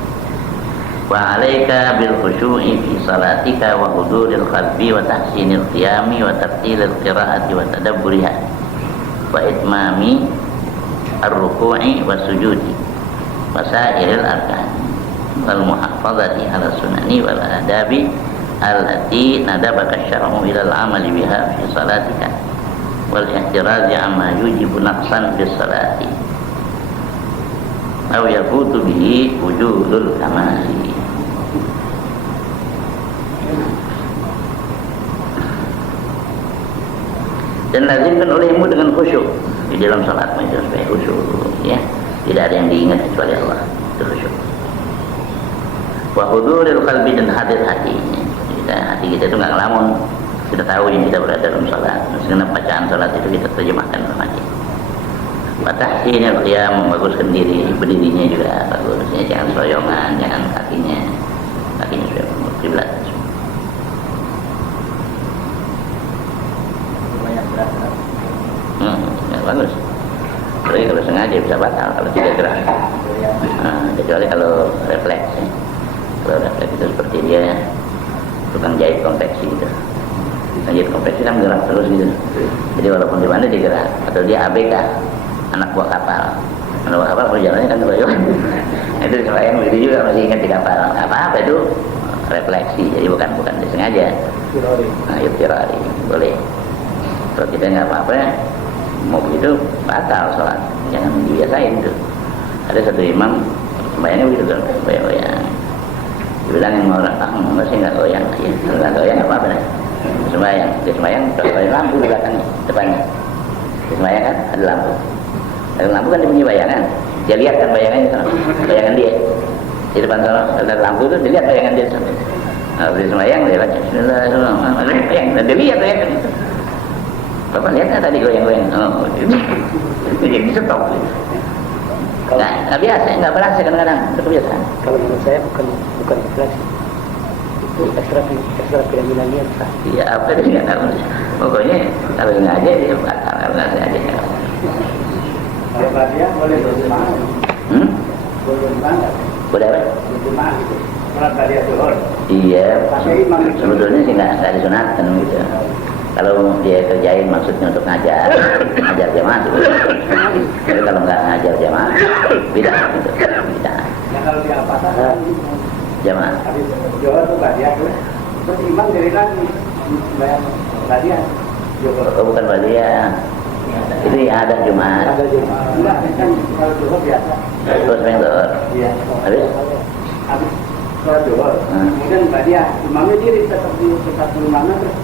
Wa 'alaika bil khushu'i fi salatika wa huduril qalbi wa tahsinil qiyami wa tartilil qira'ati wa tadabburiha wa itmami ar-ruku'i wa sujudi wa sa'iril arkan wal muhafazati 'ala sunani wal adabi allati nadabaka syar'u ila al-amali biha fi salatika wal ihtirazi amma yujibu naqsan fi salati aw yafutu bihi wujudul kamali. Dan lazimkan olehmu dengan khusyuk di dalam salatmu itu supaya khusyuk, ya. Tidak ada yang diingat kecuali Allah, itu khusyuk. Wa huduril qalbi, dan hadir hatinya. Hati kita itu nggak ngelamun, kita tahu yang kita berada dalam salat. Segenap bacaan salat itu kita terjemahkan dalam hati. Wa tahsinil qiyam, membaguskan diri, berdirinya juga bagusnya, jangan soyongan, jangan kakinya sudah kiblat. Ya, bagus. Tapi kalau sengaja bisa batal, kalau tidak gerak. Kecuali kalau refleks, ya. Kalau refleks itu seperti dia tukang jahit konveksi gitu. Tukang jahit konveksi kan gerak terus gitu. Jadi walaupun di mana dia gerak, atau dia ABK, anak buah kapal. Anak buah kapal perjalanannya kan kebayang. Itu sembahyang begitu juga, masih ingat di kapal. Apa itu refleksi, jadi bukan disengaja. Tirari, boleh. Kalau kita nggak apa-apa, mau begitu batal sholat, jangan dibiasain tuh. Ada satu imam sembahyangnya begitu kan, goyang-goyang. Dibilangin sama orang, enggak sih nggak goyang, ya, nggak goyang nggak apa-apa deh. Dia sembahyang, ada lampu di belakangnya, depannya. Dia sembahyang kan, ada lampu. Ada lampu kan dia punya bayangan, dia lihat kan bayangannya, bayangan dia. Di depan sana ada lampu tuh, dia lihat bayangan dia. Nah, dia sembahyang, dia baca Bismillahirrahmanirrahim, dan dia lihat bayangan itu. Bapak lihat nggak tadi goyang-goyang? Oh, itu jadi stop. Nggak biasa, nggak berasa kadang-kadang, itu kebiasaan. Kalau menurut saya bukan refleksi, itu ekstra kriminalnya. Iya, apa dia nggak tahu. Pokoknya kalau sengaja dia batal, kalau nggak sengaja. Kalau dia boleh berjemaah. Boleh berjemaah. Boleh apa? Berjemaah gitu. Sholat bariah zuhur. Iya. Sebetulnya sih nggak disunatkan gitu. Kalau dia kerjain maksudnya untuk ngajar jamaah itu. Tapi kalau nggak ngajar jamaah, beda gitu. Beda. Ya kalau dia apa Jamaah. habis zuhur tuh bariah tuh. Terus imam dari lagi bayar bariah. Oh, bukan bariah. Itu yang ada Jumat. Enggak, kan kalau zuhur biasa. Terus main zuhur. Iya. Habis sholat zuhur. Kemudian bariah, imamnya diri tetap di mana terus.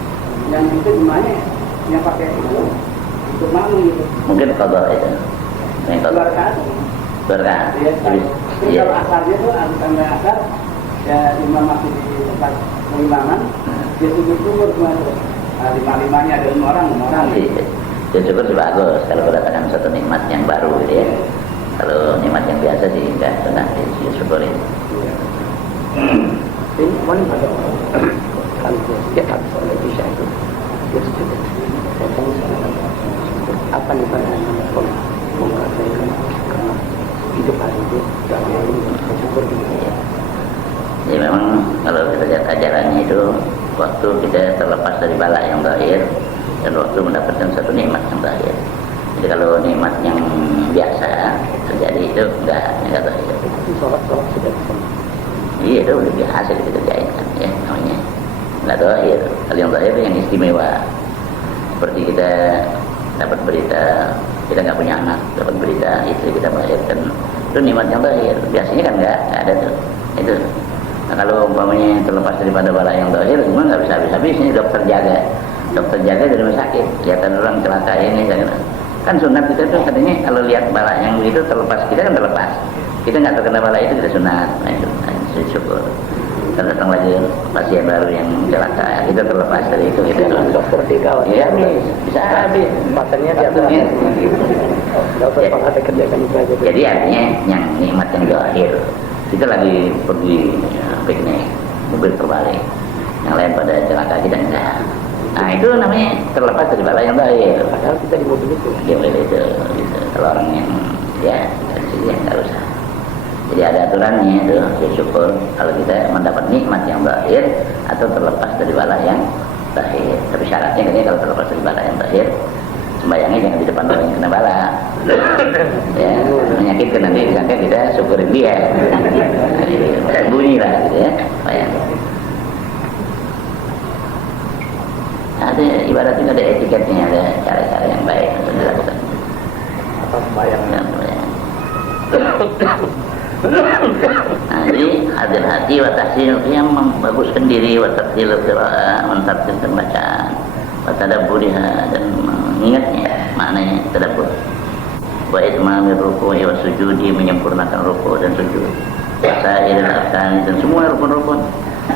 Yang itu gimana yang pakai itu untuk makmum gitu. Mungkin qadha itu. Yang qadha. Berkat. Iya. Kalau asarnya tuh sampai asar ya imam masih di tempat pengimaman, dia sujud semua tuh. Lima-limanya ada 5 orang. Iya. Ya syukur sih bagus kalau berdasarkan satu nikmat yang baru gitu ya. Kalau nikmat yang biasa sih enggak senang ya syukurin. Ini mana ada kalau dia habis oleh Isya itu dia sujud. Saya tanya apa nih pada mengatakan karena hidup hari itu dalam ini bersyukur gitu. Ya memang kalau kita lihat ajarannya itu waktu kita terlepas dari bala yang zahir dan waktu mendapatkan satu nikmat yang zahir. Jadi kalau nikmat yang biasa terjadi itu enggak zahir. Sholat sudah bisa. Iya itu udah biasa kita kerjain kan ya namanya. Nggak zahir. Kalau yang zahir itu yang istimewa. Seperti kita dapat berita kita nggak punya anak, dapat berita istri kita melahirkan, itu nikmat yang zahir. Biasanya kan nggak ada tuh. Itu. Nah, kalau umpamanya terlepas daripada bala yang zahir, semua nggak bisa habis-habis. Ini dokter jaga dari rumah sakit, kelihatan orang celaka ini, kan sunat kita tuh katanya kalau lihat bala yang begitu terlepas, kita kan terlepas. Kita nggak terkena bala itu kita sunat. Nah, itu syukur. Dan datang lagi pasien baru yang celaka, kita terlepas dari itu. Kita dokter tiga, ya bisa habis. Patennya dia dokter pakai kerjakan itu aja. Jadi artinya yang nikmat yang zahir, kita lagi pergi piknik, mobil terbalik, yang lain pada celaka kita enggak. Nah itu namanya terlepas dari bala yang zahir. Padahal kita di mobil itu. Di mobil itu, gitu. Kalau orang yang ya dari sini nggak usah. Jadi ada aturannya itu, ya syukur kalau kita mendapat nikmat yang zahir atau terlepas dari bala yang zahir. Tapi syaratnya katanya kalau terlepas dari bala yang zahir, sembayangnya jangan di depan orang yang kena bala. Ya, menyakitkan nanti disangka kita syukurin dia. Bunyi lah gitu ya. Sembayang. Ada ibaratnya ada etiketnya, ada cara-cara yang baik untuk dilakukan. Apa sembahyang? Nah, jadi hadir hati wa tahsinul qiyam, membaguskan diri wa tartil qiraah, mentartilkan bacaan wa tadabburiha dan mengingatnya, maknanya tadabbur. Wa itmamir ruku'i wa sujudi, menyempurnakan ruku' dan sujud. Wasairil arkani, dan semua rukun-rukun.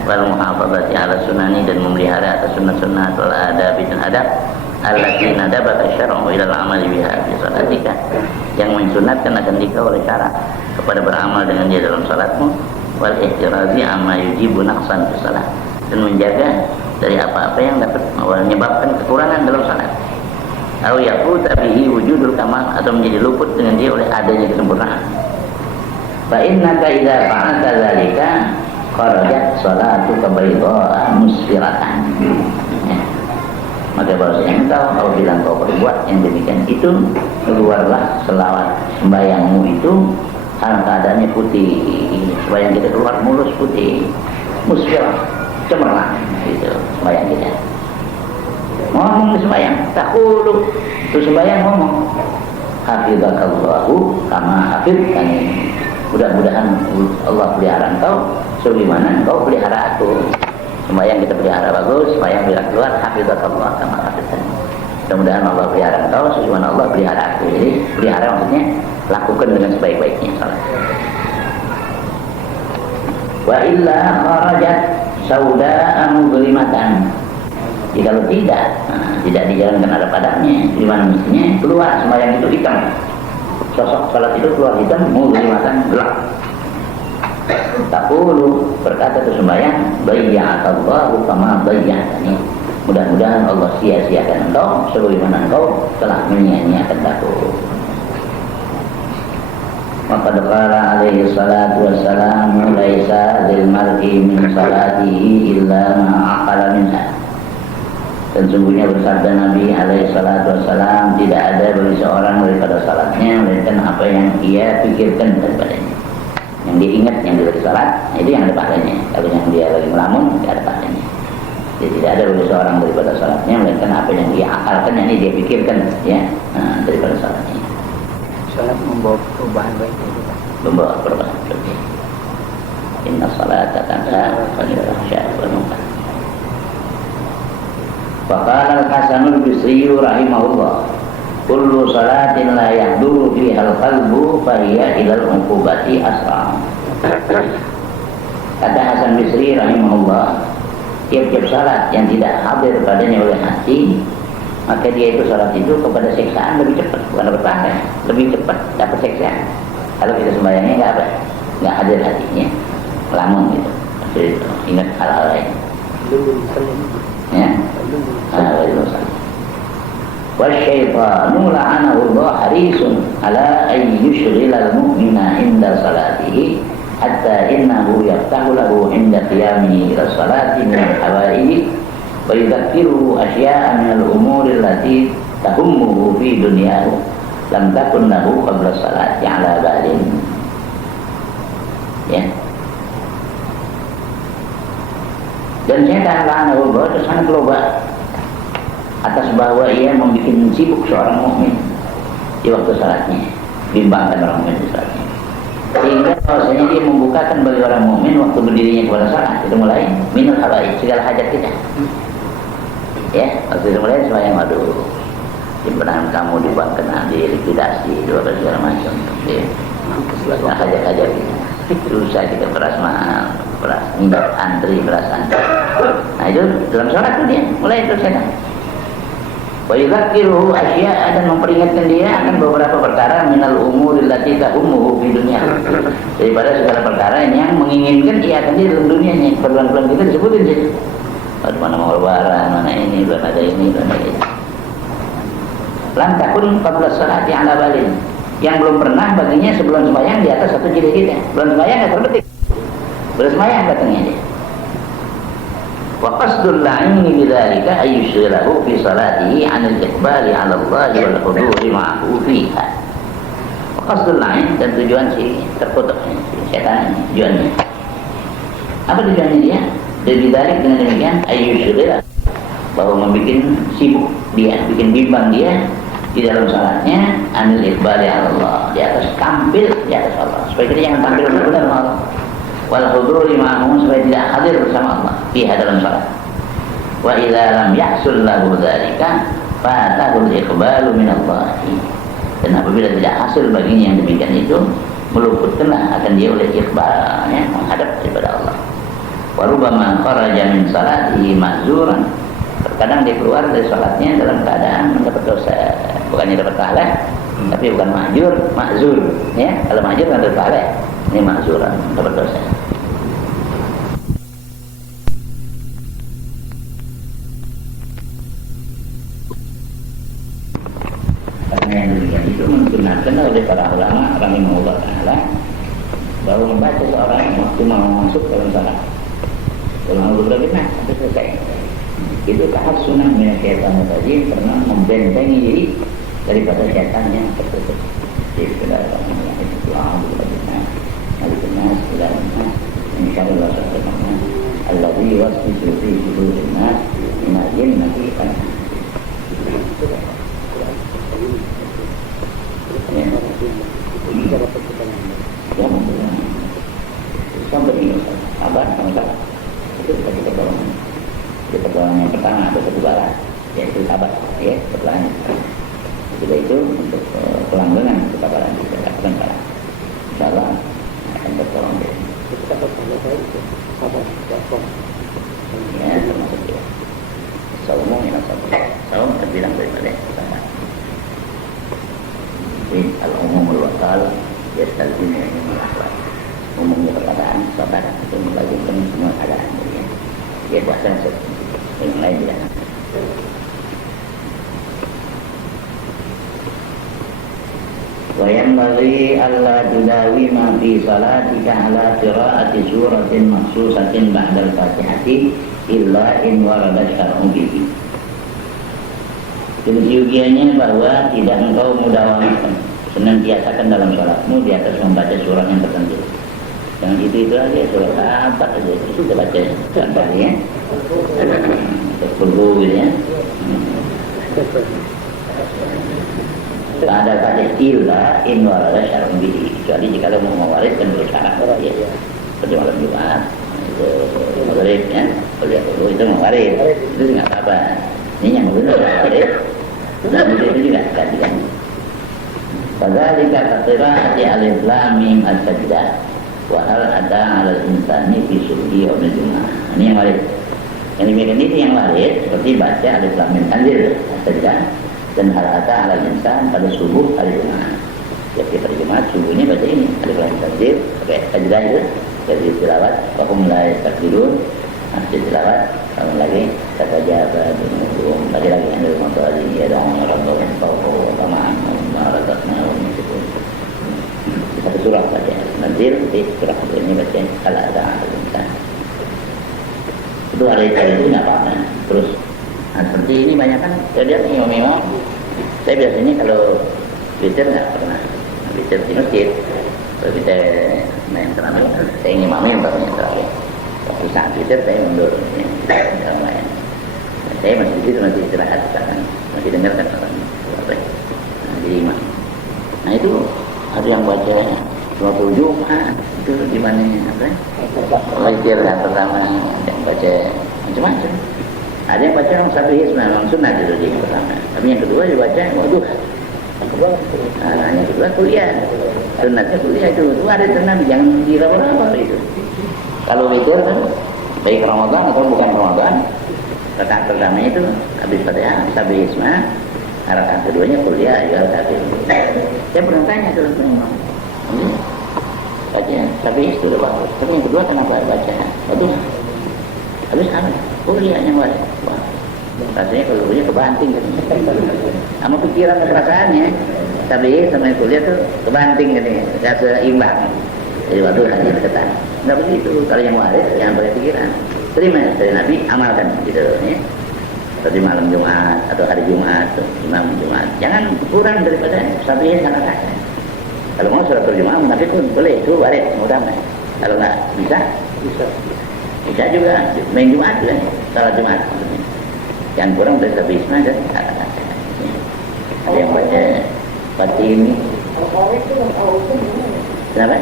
Wal muhafadzati ala sunani, dan memelihara atas sunnah-sunnah, wal adabi, dan adab allati nadabaka syar'u ila al-amali biha fi salatika, yang mensunatkan akan dikau oleh syara kepada beramal dengan dia dalam salatmu. Wal ihtirazi amma yujibu naqsan fi salat, dan menjaga dari apa-apa yang dapat menyebabkan kekurangan dalam salat. Au yafuta bihi wujudul kamal, atau menjadi luput dengan dia oleh adanya kesempurnaan. Fa innaka idza fa'alta dzalika kharajat salatuka bayda'a musfiratan. Maka bahwasanya engkau apabila engkau berbuat yang demikian itu, keluarlah selawat sembayangmu itu dalam keadaannya putih, sembayang kita keluar mulus putih, musfirah, cemerlang, gitu sembayang kita. Ngomong di sembayang, taqulu, itu sembayang ngomong, hafizakallahu kama hafiztani. Mudah-mudahan Allah pelihara engkau sebagaimana engkau pelihara aku. Sembayang kita pelihara bagus, sembayang bila keluar, hafizakallah kama hafiztani. Mudah-mudahan Allah pelihara engkau sebagaimana Allah pelihara aku. Jadi pelihara maksudnya lakukan dengan sebaik-baiknya salat. Wa illa kharajat sauda'a mudlimatan. Jika tidak dijalankan ada padanya, di mana mestinya keluar sembahyang itu hitam, sosok salat itu keluar hitam, mudlimatan, gelap. Taqulu, berkata itu sembahyang, bayya'atallahu kama bayya'tani. Mudah-mudahan Allah sia-siakan engkau sebagaimana engkau telah menyia-nyiakan aku. Maka qala alaihi salatu wassalamu laisa lil mar'i min salatihi illa ma aqala minha. Dan sungguhnya bersabda Nabi alaihi salatu wassalam, tidak ada bagi seorang daripada salatnya melainkan apa yang ia pikirkan daripadanya. Yang dia ingat yang dia lagi salat, itu yang ada pahalanya. Kalau yang dia lagi melamun, tidak ada pahalanya. Jadi tidak ada bagi seorang daripada salatnya melainkan apa yang dia akalkan, yang dia pikirkan, ya, daripada salatnya. Salat membawa perubahan baik itu, Pak. Membawa perubahan baik. Inna salata tanha 'anil fahsya'i wal munkar. Faqala al-Hasanul Bisri rahimahullah, kullu salatin la yahduru fiha al-qalbu fahiya ila al-uqubati asra. Kata Hasan Bisri rahimahullah, tiap-tiap salat yang tidak hadir padanya oleh hati, maka dia itu salat itu kepada siksaan lebih cepat, bukan dapat pahala, lebih cepat dapat siksaan. Kalau kita sembahyangnya nggak hadir hatinya, melamun gitu, masih ingat hal-hal lain. Ya, wasyaitanu la'anahu Allah harisun ala an yushghila al-mu'mina inda salatihi hatta innahu yaftahu lahu inda qiyamihi ila salati min al-hawaiji wa yudhakkiruhu asya'a min al-umuri allati tahummuhu fi dunyahu lam takun lahu qabla salati ala balin. Ya. Dan syaitan la'anahullah itu sangat loba atas bahwa ia membuat sibuk seorang mukmin di waktu salatnya, bimbangkan orang mukmin di salatnya, sehingga bahwasanya dia membukakan bagi orang mukmin waktu berdirinya kepada salat itu mulai minul habaib, segala hajat kita. Ya, waktu itu mulai sembahyang, aduh, simpenan kamu dibuangkan, dilikuidasi, segala macam. Ya, segala hajat-hajat kita. Susah kita beras mahal, beras minyak antri, beras antri. Nah itu dalam sholat itu dia mulai itu setan. Wa yudzakiruhu asya'a, dan memperingatkan dia akan beberapa perkara minal umuril lati tahummuhu fi dunya, daripada segala perkara yang menginginkan ia akan di dalam dunianya. Pelan-pelan kita disebutin sih. Mana mau lebaran, mana ini, belum ada ini, belum ada ini. Lam takun qabla salati ala balin, yang belum pernah baginya sebelum sembahyang di atas satu ciri kita. Belum sembahyang nggak terbetik, belum sembahyang katanya dia. Wa qasdul la'ini bidzalika ayyushghilahu fi salatihi 'anil iqbali 'ala Allah wal huduri ma'ahu fiha. Wa qasdul la'in, dan tujuan si terkutuknya, si setan, tujuannya. Apa tujuannya dia? Bidzalik, dengan demikian ayyushghilahu, bahwa membuat sibuk dia, bikin bimbang dia di dalam salatnya, anil iqbali Allah, di atas tampil di atas Allah, supaya kita jangan tampil benar-benar sama Allah, wal huduri ma'ahum, supaya tidak hadir bersama Allah fiha dalam salat. Wa idza lam yahsul lahu dzalika fatahul iqbalu minallahi. Dan apabila tidak hasil baginya yang demikian itu, meluputkanlah akan dia oleh iqbalnya menghadap kepada Allah. Wa rubbama kharaja min salatihi ma'zuran. Terkadang dia keluar dari salatnya dalam keadaan mendapat dosa, bukannya dapat pahala, tapi bukan ma'jur, ma'zur, ya. Kalau ma'jur kan dapat pahala, ini ma'zuran, dapat dosa. Karena yang demikian itu menggunakan oleh para ulama rahimahullah ta'ala bahwa membaca seorang waktu mau masuk dalam salat kalau beberapa benar sampai selesai itu tahassunan min syaitan tadi pernah membentengi diri daripada syaitan yang tertutup. Jadi bismillahirrahmanirrahim. Alladzi yuwaswisu fi sudurin nas minal jinnati wan nas. Sampai ini sabar sama itu bagi pertolongan. Jadi pertolongan yang pertama atau ketubaran yaitu sabar, ya pertolongan. Sudah itu untuk pelanggaran kesabaran kita lakukan salah. Insyaallah akan bertolong dia. Kita bertolong itu sabar jatuh. Ya termasuk dia. Saumnya sabar. Saum terbilang daripada sabar. Jadi al-umumul wakal yastalzimu ilmul akhlaq. Umumnya perkataan sabar itu melazimkan semua keadaan dia. Dia puasa yang lain tidak. Wa yanbaghi alla tudawima fi salatika ala qira'ati suratin makhsusatin ba'da al-Fatihati illa in warada syar'un bihi. Kemudiannya bahwa tidak engkau mudawamakan senantiasakan dalam sholatmu di atas membaca surat yang tertentu. Jangan itu aja surat apa aja itu sudah baca contohnya terpuluh gitu ya. Ada kata illa in warada syar'un bihi, kecuali jika mau mewariskan bersyarat ya. Seperti malam Jumat itu mewaris ya, kalau itu mewaris itu nggak apa-apa. Ini yang benar mewaris. Dan itu juga kajian. Fadzalika qira'ati alif lam mim as-sajdah wa hal ada 'ala al-insani fi subhi wa al-jumu'ah. Ini yang waris. Yang demikian ini yang waris seperti baca alif lam mim tanzil as-sajdah dan hal ada 'ala al-insan pada subuh hari Jumat. Jadi pada Jumat subuhnya baca ini alif lam mim tanzil sampai sajdah itu dari tilawat wa hum la yastakbirun. Masjid tilawat kalau lagi kata jawab belum lagi yang dari motor ini ada orang yang tahu sama maratnya orang itu kita surah baca nanti di surah ini baca kalau ada insan itu ada itu nggak apa-apa terus seperti ini banyak kan saya lihat imam saya biasanya kalau witir nggak pernah witir di masjid kalau kita main terawih saya ngimami yang terawih. Waktu saat itu saya mundur orang lain. Saya masih di situ masih istirahat sekarang masih dengarkan orang jadi imam. Nah itu ada yang baca 20 Jumat itu di mana apa? Witir yang pertama yang baca macam-macam. Ada yang baca yang satu hisma memang sunnah itu yang pertama. Tapi yang kedua dibaca waduh. Yang kedua kuliah. Sunnahnya kuliah itu ada tenang jangan diraba-raba itu. Kalau witir kan baik Ramadan atau bukan Ramadan, rakaat pertama itu habis Fatihah, habis Isma, rakaat keduanya kuliah ya tapi saya pernah tanya tuh imam, baca tapi itu udah bagus, tapi yang kedua kenapa baca bagus, habis apa kuliah yang wajib, rasanya kalau kuliah kebanting kan, sama pikiran perasaannya, tapi sama kuliah tuh kebanting kan, nggak seimbang. Jadi waktu hanya ketan. Enggak begitu. Kalau yang waris jangan pakai pikiran. Terima dari Nabi, amalkan gitu ya. Seperti malam Jumat atau hari Jumat, imam Jumat. Jangan kurang daripada satu rakaat. Kalau mau sholat berjamaah tapi pun boleh itu waris mudah-mudahan. Kalau enggak bisa bisa juga main Jumat juga salat Jumat. Jangan kurang dari satu isma dan rakaat. Ada yang baca ini. Kenapa?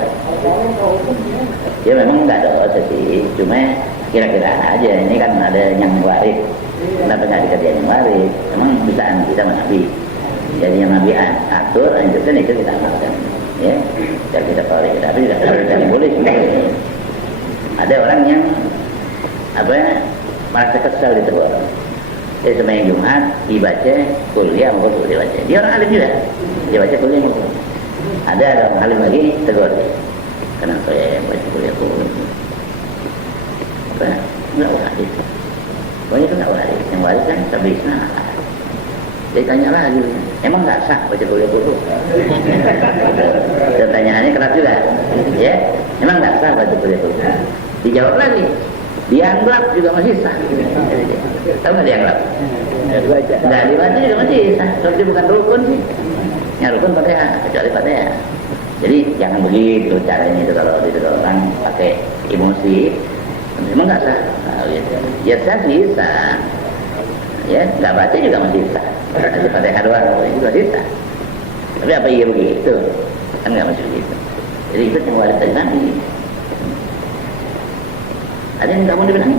Ya memang enggak ada dosa sih, cuma kira-kira aja ini kan ada yang waris Kenapa nggak dikerjain yang waris? Emang bisaan kita sama Nabi. Jadi yang Nabi atur, anjurkan itu kita amalkan. Ya, dan kita korek. Tapi tidak boleh sebenarnya. Ada orang yang merasa kesal ditegur. Jadi sembahyang Jumat dibaca kuliah mau dibaca. Dia orang alim juga. Dia baca kuliah mau. Ada orang alim lagi tegur. Kenapa ya baca kuliah enggak waris. Pokoknya itu enggak waris. Yang waris kan tabisna. Dia tanya lagi, emang nggak sah baca kuliah dulu? Pertanyaannya keras juga, ya? Emang nggak sah baca kuliah dulu? Dijawab lagi, dianggap juga masih sah. Tahu nggak dianggap? Nggak dibaca juga masih sah. Tapi bukan rukun sih. Yang rukun Fatihah, kecuali Fatihah. Jadi jangan begitu caranya itu kalau orang pakai emosi. Emang nggak sah? Ya sah sih sah. Ya nggak baca juga masih sah. Fatihah doang itu masih sah. Tapi apa iya begitu? Kan nggak masih begitu. Jadi itu yang waris dari Nabi. Ada yang nggak mau dibilang?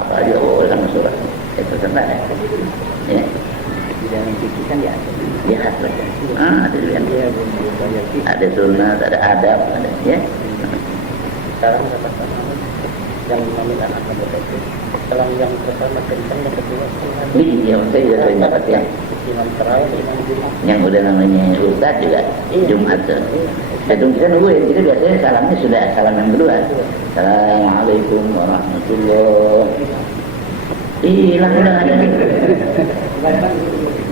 Apa aja kan surah. Itu terserah ya. Di dalam fikih kan ya. Lihat baca. Ada yang ada sunnah, ada adab, ada ya. Sekarang sama-sama yang meminta akan berbeda. Setelah yang pertama kencang, yang kedua Iya, saya juga sering dapat ya. Imam terawih, Imam Jumat. Yang udah namanya Ustaz juga Jumat tuh. Itu kita nungguin, kita biasanya salamnya sudah salam yang kedua. Assalamualaikum warahmatullahi. Hilang udah ada.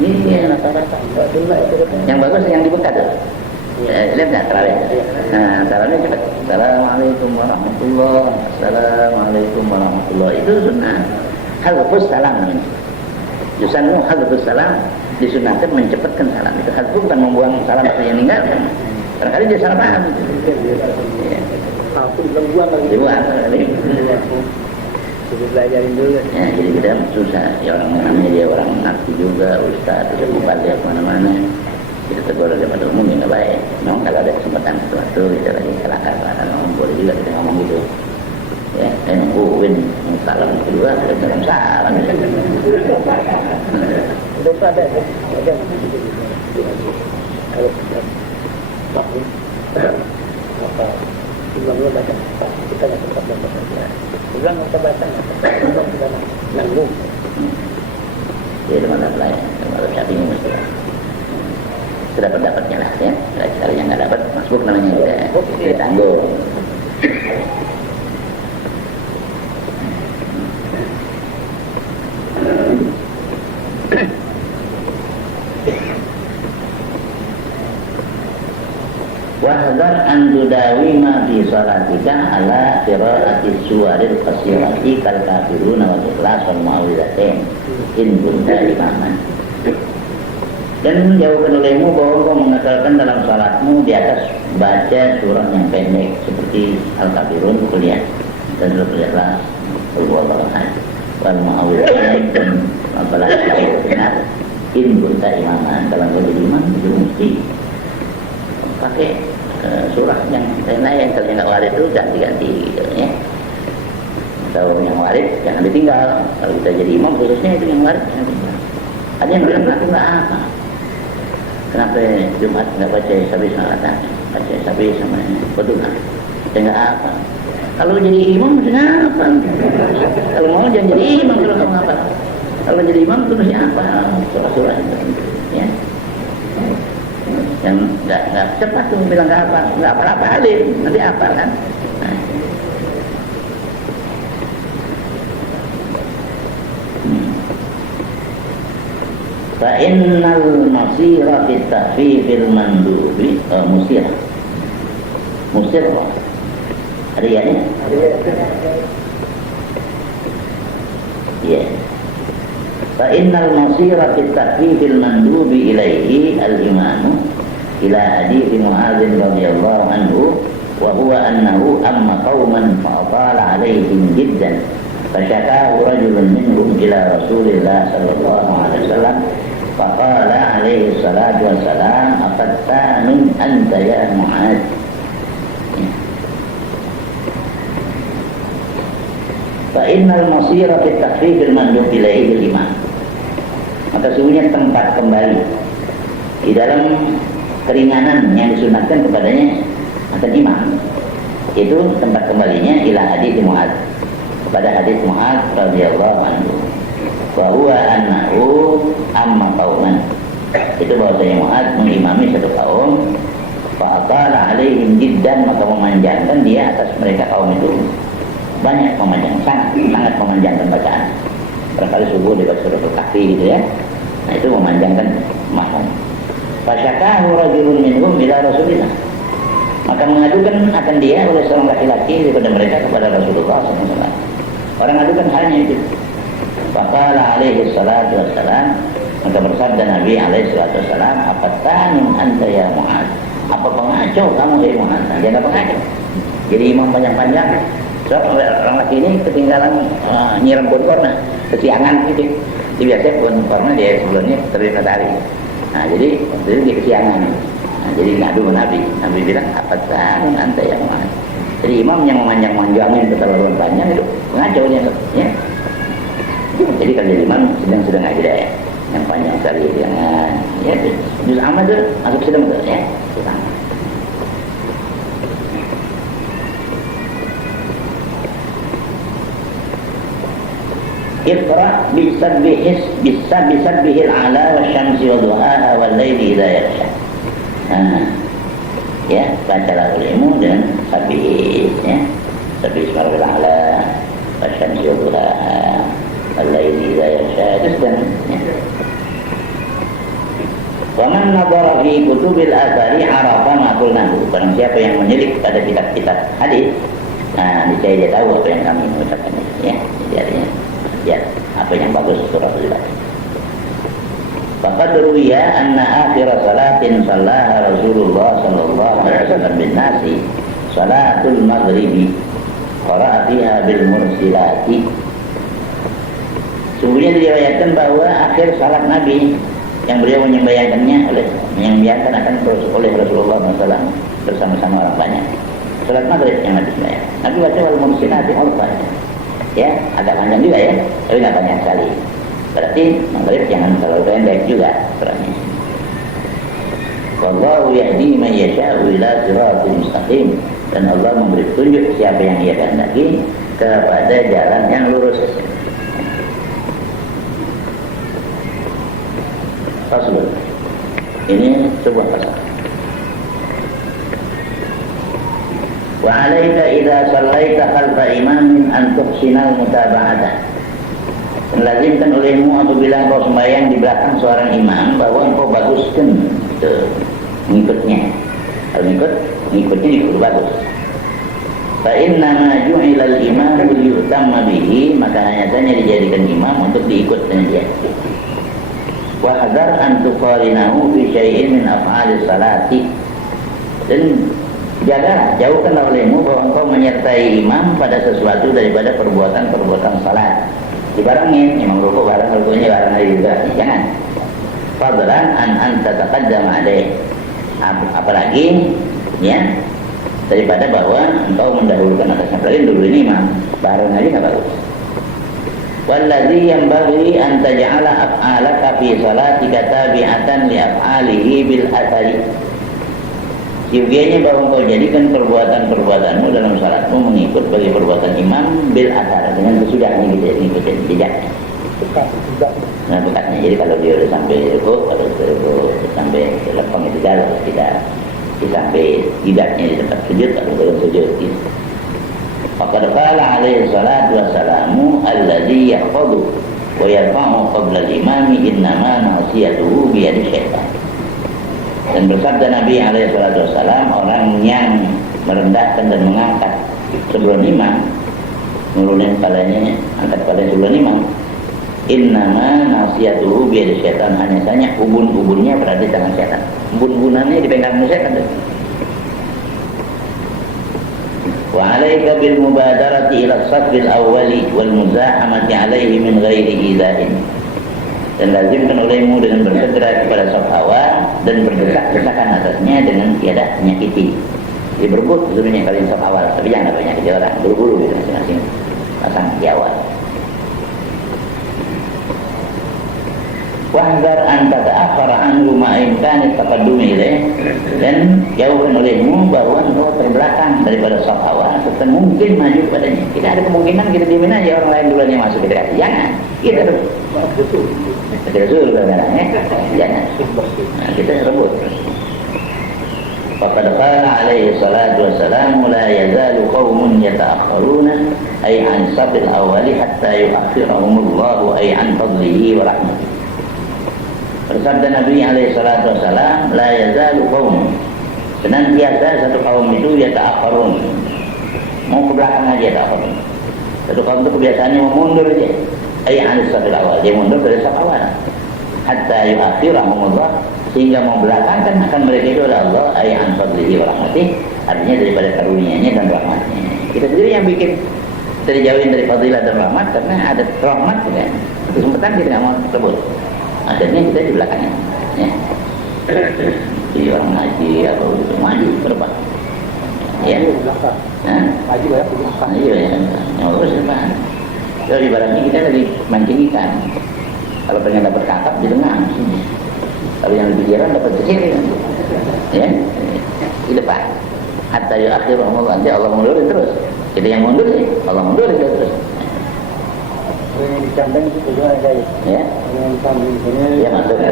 Iya, rata-rata. Yang bagus yang dibuka tuh. Lihat nggak terawih? Nah, terawihnya cepat. Assalamualaikum warahmatullahi. Assalamualaikum warahmatullahi. Itu sunnah. Halqus salam namanya. Yusannu halqus salam, disunahkan mencepatkan salam. Itu halqus bukan membuang salam atau yang meninggalkan. Kadang-kadang dia salah paham. Aku belum buang lagi. Dibuang. Sudah belajarin dulu. Ya, jadi kita susah. Ya orang namanya dia orang ngerti juga, Ustaz, tidak mubalik kemana-mana. Kita tegur daripada umum yang nggak baik. Memang kalau ada kesempatan sesuatu kita lagi silakan boleh juga kita ngomong gitu. Ya, saya nungguin salam kedua, ada salam. Udah itu ada. Kalau tahun apa imamnya baca kita nggak sempat baca. Ulang kita baca, kita nanggung. Jadi mana lain, kalau sapi ini mesti sudah pendapatnya lah ya. Kalau yang nggak dapat masuk namanya kita tanggung. Wahdar an tudawima fi salatika ala qiraati suwaril qasirati kal kafiruna wal ikhlas wal mu'awwidzatain in kunta imaman. Dan jauhkan olehmu bahwa kau mengekalkan dalam salatmu di atas baca surah yang pendek seperti Al-Kafirun kuliah dan surah Al-Ikhlas wal mu'awwidzatain dan apalah benar in kunta imaman. Kalau kau jadi imam itu mesti pakai surah yang lain. Kalau nggak waris itu ganti-ganti gitu ya. Atau yang waris jangan ditinggal. Kalau kita jadi imam khususnya itu yang waris jangan ditinggal. Ada yang bilang aku nggak apa. Kenapa Jumat nggak baca sabi salatan, baca sabi sama betul kan? Saya nggak apa. Kalau jadi imam mesti apa? Kalau mau jangan jadi imam kalau kamu apa? Kalau jadi imam itu mesti apa? Surah-surah ya. Yang nggak cepat tuh bilang nggak apa alim nanti apa kan? Nah. Fa innal masira fi tahfifil mandubi musir ada ya nih? Ya. Fa innal masira fi tahfifil mandubi ilaihi al-imanu ila hadits Mu'adz radhiyallahu anhu wa huwa annahu amma qauman fa atala alaihim jiddan fashakahu rajulun minhum ila Rasulillah sallallahu alaihi wasallam faqala alaihi salatu wassalam afattanun anta ya Mu'adz. Fa innal masira fi takhfifil mandub ilaihi bil imam. Maka sungguhnya tempat kembali di dalam keringanan yang disunatkan kepadanya akan imam, itu tempat kembalinya ila hadits Mu'adz, kepada hadits Mu'adz radhiyallahu anhu, wa huwa annahu amma qauman, itu bahwasanya Mu'adz mengimami satu kaum, fa atala alaihim jiddan, maka memanjangkan dia atas mereka kaum itu, banyak memanjang, sangat memanjangkan bacaan. Barangkali subuh di surah Al-Kahfi gitu ya. Nah itu memanjangkan makna. Fasyakahu rajulun minhum ila Rasulillah, maka mengadukan akan dia oleh seorang laki-laki daripada mereka kepada Rasulullah SAW. Orang adukan halnya itu. Faqala alaihi salatu wassalam, maka bersabda Nabi alaihi salatu wassalam, afatanun anta ya Mu'adz, apa pengacau kamu ya Mu'adz? Dia nggak pengacau. Jadi imam panjang-panjang, sebab orang laki ini ketinggalan nyiram pohon korma, kesiangan gitu. Jadi biasanya pohon korma dia sebelumnya terbit matahari. Nah jadi dia kesiangan. Nah, jadi ngadu Nabi. Nabi bilang apa tanun anta yang Mu'adz. Jadi imam yang memanjang-manjangin keterlaluan panjang itu pengacaunya, ya. Jadi kalau jadi imam sedang aja deh, yang panjang sekali jangan, ya. Juz amat itu masuk sedang tuh, ya. Sedang. Iqra bisabbihil ala wasyamsi wa duhaha wal laili idza yaghsha. Ya, bacalah olehmu dengan sabih, ya. Sabih isma rabbil a'la wasyamsi wa duhaha wal laili idza yaghsha, itu sedang, ya. Wa man nadhara fi kutubil athari arafa ma qulnahu. Barang siapa yang menilik pada kitab-kitab hadis, nah niscaya dia tahu apa yang kami mengucapkan itu, ya. Jadi artinya ya, apa yang bagus surah Al-Baqarah. Faqad ruwiya anna akhir salatin sallaha Rasulullah sallallahu alaihi wasallam bin nasi salatul maghribi qara'a fiha bil mursilati. Sungguhnya diriwayatkan bahwa akhir salat Nabi yang beliau menyembahyangkannya menyembahyangkan akan oleh Rasulullah SAW bersama-sama orang banyak. Salat maghrib yang Nabi sembahyang. Nabi baca wal mursilati urfa. Ya, agak panjang juga ya, tapi nggak banyak sekali. Berarti maghrib jangan terlalu pendek juga suratnya. Wallahu yahdi man yasha'u ila siratal mustaqim, dan Allah memberi petunjuk siapa yang Ia kehendaki kepada jalan yang lurus. Faslun. Ini sebuah pasal. Wa 'alaika idza shallaita khalfa imamin an tuhsinal mutaba'ata. Lazimkan olehmu apabila engkau sembahyang di belakang seorang imam bahwa engkau baguskan mengikutnya. Kalau mengikutnya itu bagus. Fa inna ma ju'ila al-imam liyutamma bihi, maka hanya saja dijadikan imam untuk diikut dengan dia. Wa hadar an tuqarinahu fi syai'in min af'alis salati, dan jagalah, jauhkanlah olehmu bahwa engkau menyertai imam pada sesuatu daripada perbuatan-perbuatan salat. Dibarengin, imam rukuk bareng, rukuknya bareng aja juga, jangan. Fadlan an tataqaddam alaih, apalagi ya daripada bahwa engkau mendahulukan atasnya. Apalagi dulu ini imam, bareng aja nggak bagus. Walladzi yanbaghi an taj'ala af'alaka fi salatika tabi'atan li af'alihi bil athari. Yogianya bahwa engkau jadikan perbuatan-perbuatanmu dalam salatmu mengikut bagi perbuatan imam bil athar, dengan kesudahnya gitu ya, mengikuti jejaknya. Nah bekatnya, jadi kalau dia udah sampai rukuk, kalau sampai lepang itu jalan, tidak sampai tidaknya di tempat sujud atau belum sujud gitu. Faqad qala alaihi salatu wassalamu alladzi yahfadhu wa yarfa'u qabla al-imami innama ma'siyatuhu bi yadi syaitan. Dan bersabda Nabi SAW, orang yang merendahkan dan mengangkat sebelum imam, nurunin kepalanya, angkat kepalanya sebelum imam, innama nasiyatuhu biyadi syaitan, hanya saja ubun-ubunnya berada di tangan syaitan. Ubun-ubunannya dipegang syaitan. Wa 'alaika bil mubadarati ila as-saffil awwali wal muzahamati 'alaihi min ghairi izahin. Dan lazimkan olehmu dengan bersegera kepada saf awal dan berdesak-desakan atasnya dengan tiada menyakiti. Jadi berebut sebenarnya kalian saf awal, tapi jangan menyakiti orang, buru-buru gitu masing-masing. pasang di awal. Wahdar anta ta'akhara anhu ma'imkani taqaddumi ilaih, dan jauhkan olehmu bahwa engkau terbelakang daripada saf awal serta mungkin maju padanya. Tidak ada kemungkinan kita diamin aja orang lain duluan yang masuk kita kasih. Jangan. Kita rebut. Betul sebenarnya. Jangan. Nah, kita rebut. Faqad qala alaihi salatu wassalamu la yazalu qaumun yata'akhiruna ay an sabil awwali hatta yu'akhirahumullahu ay an fadlihi wa rahmatihi. Bersabda Nabi alaihi salatu wassalam, la yazalu qaum, senantiasa satu kaum itu yata'akhirun, mau ke belakang aja ta'akhirun. Satu kaum itu kebiasaannya mau mundur aja, ay an sabil awal, dia mundur dari saf awal, hatta yu'akhirahumullah, sehingga mau belakangkan akan mereka itu adalah Allah, ay an fadlihi wa rahmatihi, artinya daripada karunia-Nya dan rahmatnya. Kita sendiri yang bikin terjauhin dari fadilah dan rahmat karena ada rahmat kan. Kesempatan kita nggak mau sebut. Akhirnya kita di belakangnya, ya. Jadi orang ngaji atau itu maju ke depan, ya. Maju ya, ke belakang. Iya, ya. Nyolong ke depan. Jadi ibaratnya kita lagi mancing ikan. Kalau pengen dapat kakap di tengah, kalau yang lebih jarang dapat kecil, ya. Di depan. Hatta yu'akhirahumullah, nanti Allah mundurin terus. Kita yang mundur sih, Allah mundurin terus. Yang dicamping itu juga ada Ya. yang dicamping sini. Ya masuk. Ya.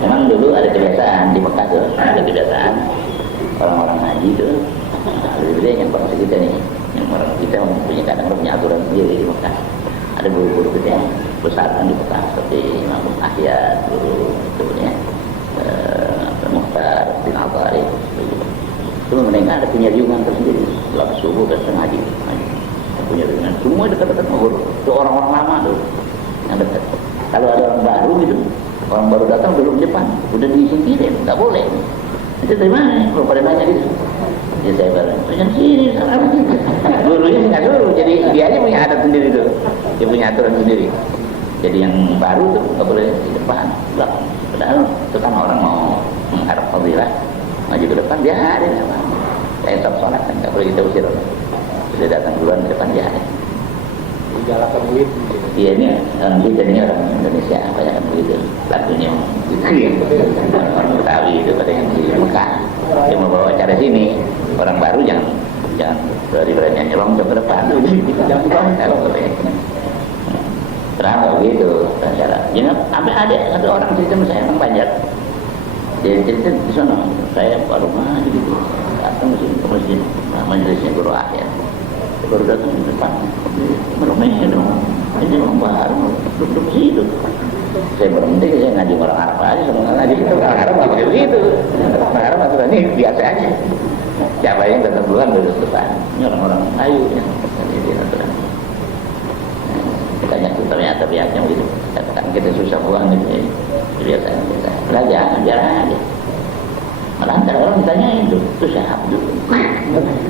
Memang dulu ada kebiasaan di Mekah tuh, ada kebiasaan orang-orang haji itu, lebih-lebih yang bangsa kita nih, yang orang kita punya kadang punya aturan sendiri di Mekah. Ada guru-guru kita yang besarkan di Mekah seperti Imam Ahyad, guru sebetulnya Mukhtar bin Al-Gharib. Itu mereka ada punya riungan tersendiri. Setelah subuh dan setengah haji, punya riungan. Semua dekat-dekat ngobrol. Itu orang-orang lama tuh yang dekat. Kalau ada orang baru gitu, orang baru datang belum depan, udah disingkirin, nggak boleh. Itu dari mana? Kalau pada nanya gitu, ya saya bilang, yang sini, sana. Gurunya nggak suruh, jadi dia aja punya adat sendiri tuh, dia punya aturan sendiri. Jadi yang baru tuh nggak boleh di depan, belakang. Padahal itu kan orang mau mengharap fadilah, maju ke depan dia ada di depan. Saya tetap sholat kan nggak boleh kita usir. Sudah datang duluan ke depan dia ada. Digalakan duit. Iya ini orang kita ini orang Indonesia banyak kan begitu. Lagunya gitu. Orang Betawi itu pada yang di Mekah. Dia mau bawa acara sini. Orang baru jangan berani nyelong ke depan. Jangan kalau boleh. Terang begitu acara. Jangan sampai ada orang cerita sama saya orang Banjar. Dia cerita di sana, saya baru ngaji gitu, datang ke masjid, majelisnya Guru Ahyad, baru datang di depan, meremehnya dong, ini orang baru, duduk di situ. Saya berhenti, saya ngaji orang Arab aja, sama ngaji itu orang Arab nggak pakai begitu, orang Arab aturan ini biasa aja. Siapa yang datang duluan duduk di depan, ini orang-orang Melayu yang jadi aturan. Banyak tuh ternyata biasanya begitu, katakan kita susah buang gitu ya. Biasanya kita belajar aja. Malah antara orang ditanyain itu siapa dulu.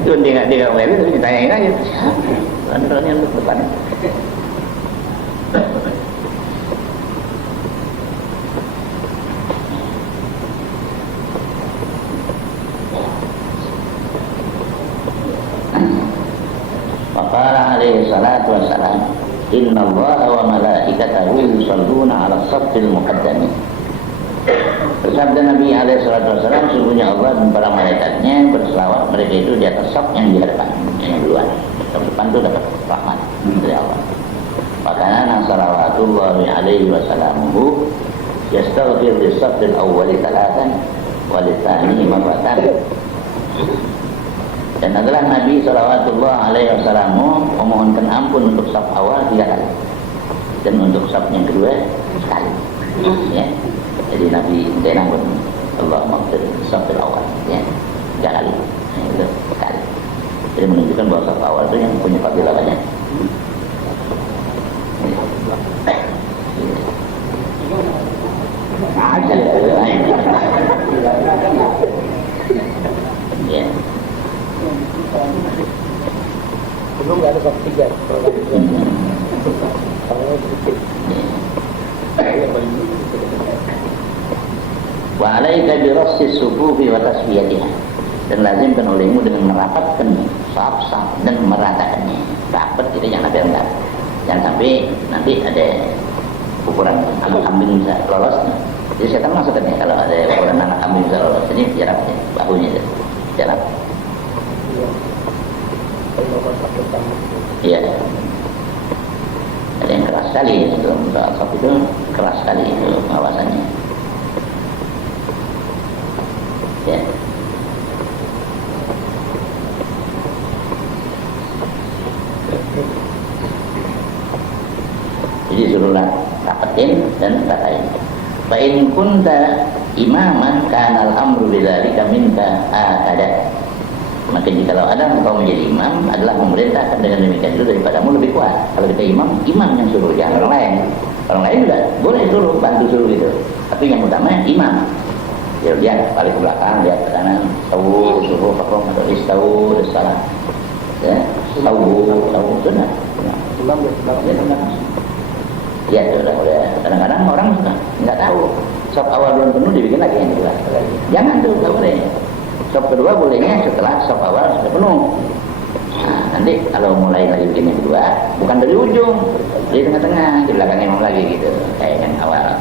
Itu dia nggak mau tapi ditanyain aja siapa. Antara yang depan. Faqala alaihi salatu wassalam, inna allaha wa malaikatahu yusalluna ala saffil muqaddami. Bersabda Nabi alaihi salatu wassalam, sungguhnya Allah dan para malaikatnya berselawat mereka itu di atas saf yang di hadapan, yang duluan. Saf depan itu dapat rahmat dari Allah. Makanya salawatullahi alaihi wasallamuhu yastaghfir di saffil awwali salatan wa li tsani marratan. Dan adalah Nabi salawatullah alaihi wasallam memohonkan ampun untuk saf awal 3 kali dan untuk saf yang kedua sekali. Ya. Jadi Nabi minta ampun Allah maghfir safil awal ya 3 kali. Itu sekali. Jadi menunjukkan bahwa saf awal itu yang punya fadilah banyak. Ada lain. Ya. Belum nggak ada saf 3. Wa alaika bi rassi sufufi wa tasfiyatiha. dan lazimkan olehmu dengan merapatkan saf-saf dan meratakannya. Rapat kita jangan sampai rendah. Jangan sampai nanti ada ukuran anak kambing bisa lolos. Jadi setan masukkannya kalau ada ukuran anak kambing bisa lolos. Ini jarak bahunya jarak. Iya. Ada yang keras sekali itu saf itu keras sekali itu pengawasannya. Ya. Jadi suruhlah rapetin dan ratain. Fa in kunta imaman kana al-amru bidzalika minka akada. Maka jikalau ada engkau menjadi imam adalah memerintahkan dengan demikian itu daripadamu lebih kuat. Kalau kita imam yang suruh, jangan orang lain. Orang lain juga boleh suruh, bantu suruh gitu. Tapi yang utama imam. Ya lihat balik ke belakang, lihat ke kanan, tahu suruh pakom atau istau salah. Ya, tahu sunnah. Imam dia sunnah. Ya udah kadang-kadang orang nggak tahu. Sop awal belum penuh dibikin lagi yang kedua. Jangan tuh, nggak boleh. Sop kedua bolehnya setelah sop awal sudah penuh. Nah, nanti kalau mulai lagi bikin yang kedua, bukan dari ujung, dari tengah-tengah, di belakang imam lagi gitu, kayak yang awal.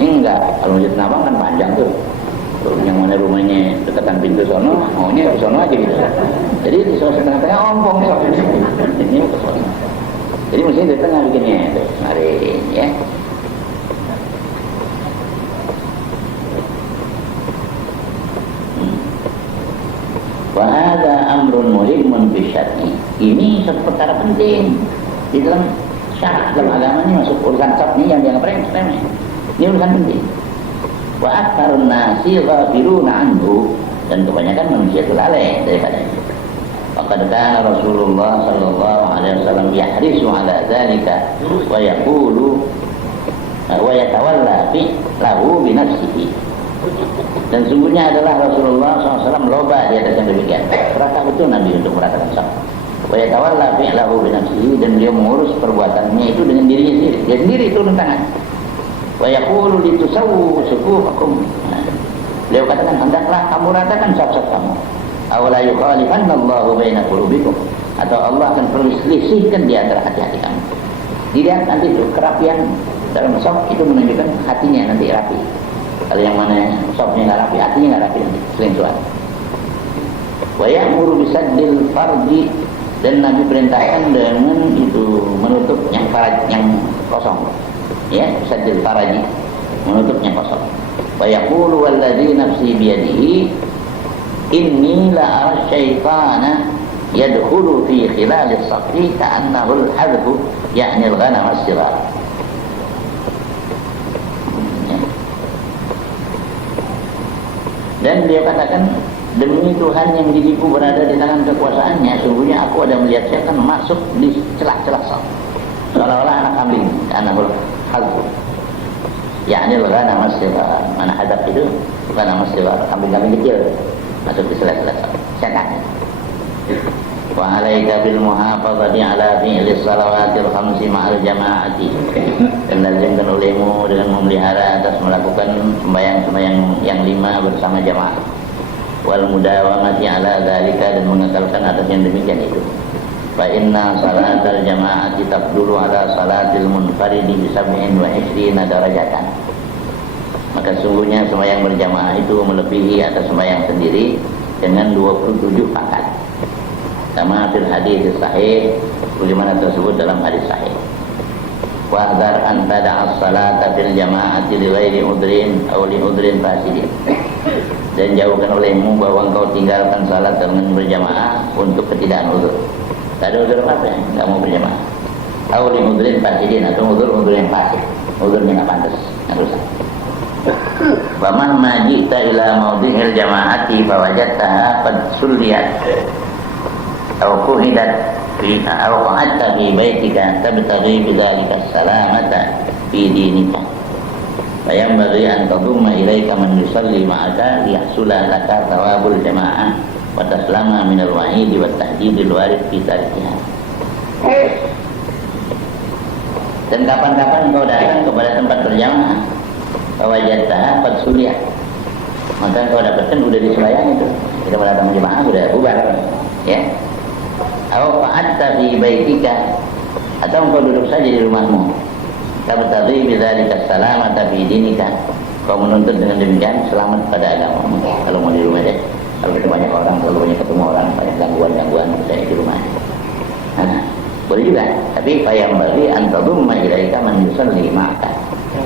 Ini enggak, kalau masjid Nabang kan panjang tuh. Yang mana rumahnya dekatan pintu sono, maunya ke sono aja gitu. Jadi di sono tengah-tengah ompong ya. Ini ke sono. Jadi mestinya di tengah bikinnya tuh, mari ya. Wahada amrun muhimmun fi syar'i. Ini satu perkara penting di dalam syara, dalam agama ini masuk urusan sab ini yang dianggap remeh. Ini urusan penting. Wa aktsarun nasi ghafiluna anhu, dan kebanyakan manusia itu lalai daripadanya. Faqad kana Rasulullah sallallahu alaihi wasallam yahrisu ala dzalika wa yaqulu wa yatawalla fi lahu bi nafsihi. Dan sungguhnya adalah Rasulullah SAW loba di atas yang demikian. Terasa betul Nabi untuk meratakan saf. Wa yatawalla fi'lahu bi nafsihi, dan beliau mengurus perbuatannya itu dengan dirinya sendiri. Dia sendiri turun tangan. Wa yaqulu litusawwu sufufakum. Beliau katakan, hendaklah kamu ratakan saf-saf kamu. Aw la yukhalifanna Allahu baina qulubikum, atau Allah akan perselisihkan di antara hati-hati kamu. Dilihat nanti itu kerapian dalam saf itu menunjukkan hatinya nanti rapi. Kalau yang mana safnya nggak rapi, hatinya nggak rapi nanti selingkuhan. Wa ya'muru bisaddil farji, dan Nabi perintahkan dengan itu menutup yang faraj, yang kosong. Ya, bisaddil faraji, menutup yang kosong. Wa yaqulu walladzi nafsi biyadihi inni la ara syaitana yadkhulu fi khilalis safi ka'annahu al-hadfu, ya'ni al-ghanam as-sighar. Dan dia katakan, demi Tuhan yang diriku berada di tangan kekuasaannya, sungguhnya aku ada melihat setan masuk di celah-celah saf, seolah-olah anak kambing, anakul hadfu, yakni al-ghanam as-sighar. Mana hadap itu? Ghanam as-sighar, kambing-kambing kecil masuk di celah-celah saf, setan. Wa alaika bil muhafazati ala fi'li salawatil khamsi ma'al jama'ati, dan lazimkan olehmu dengan memelihara atas melakukan sembahyang-sembahyang yang 5 bersama jamaah. Wal mudawamati ala dzalika, dan mengekalkan atas yang demikian itu. Fa inna salatal jama'ati tafdulu ala salatil munfaridi bi 27 darajatan. Maka sungguhnya sembahyang berjamaah itu melebihi atas sembahyang sendiri dengan 27 pangkat. Sama fil hadis sahih, bagaimana tersebut dalam hadis sahih. Wahdar an tada'as salata fil jama'ati li ghairi udrin aw li udrin fasidin. Dan jauhkan olehmu bahwa engkau tinggalkan salat dengan berjamaah untuk ketidakadaan udzur. Tak ada udzur apa ya? Enggak mau berjamaah. Aw li udrin fasidin, atau udzur yang fasid. Udzurnya enggak pantas, enggak rusak. Wa mahma ji'ta ila mawdi'il jama'ati fa wajadtaha qad sulliyat aw quhidat fiha aw qa'adta fi baitika tabtaghi bidzalika salamata fi dinika. Fa yanbaghi an tadumma ilaika man yusalli ma'aka liyahsula laka thawabul jama'ah wa taslama min al-wa'id wa tahdid al-warid fi tarikiha. Dan kapan-kapan kau datang kepada tempat berjamaah, fa wajadtaha qad sulliyat, maka kau dapatkan udah diselayani itu kita datang jemaah sudah bubar, ya. Atau fa'atta fi baitika, atau engkau duduk saja di rumahmu. Tabtaghi bidzalika salamata fi dinika, kau menuntut dengan demikian selamat pada agamamu. Kalau mau di rumah deh, kalau kita banyak orang, kalau banyak ketemu orang, banyak gangguan saya di rumah. Nah, boleh juga, tapi fayam bagi antadumma ilaika man yusalli ma'aka.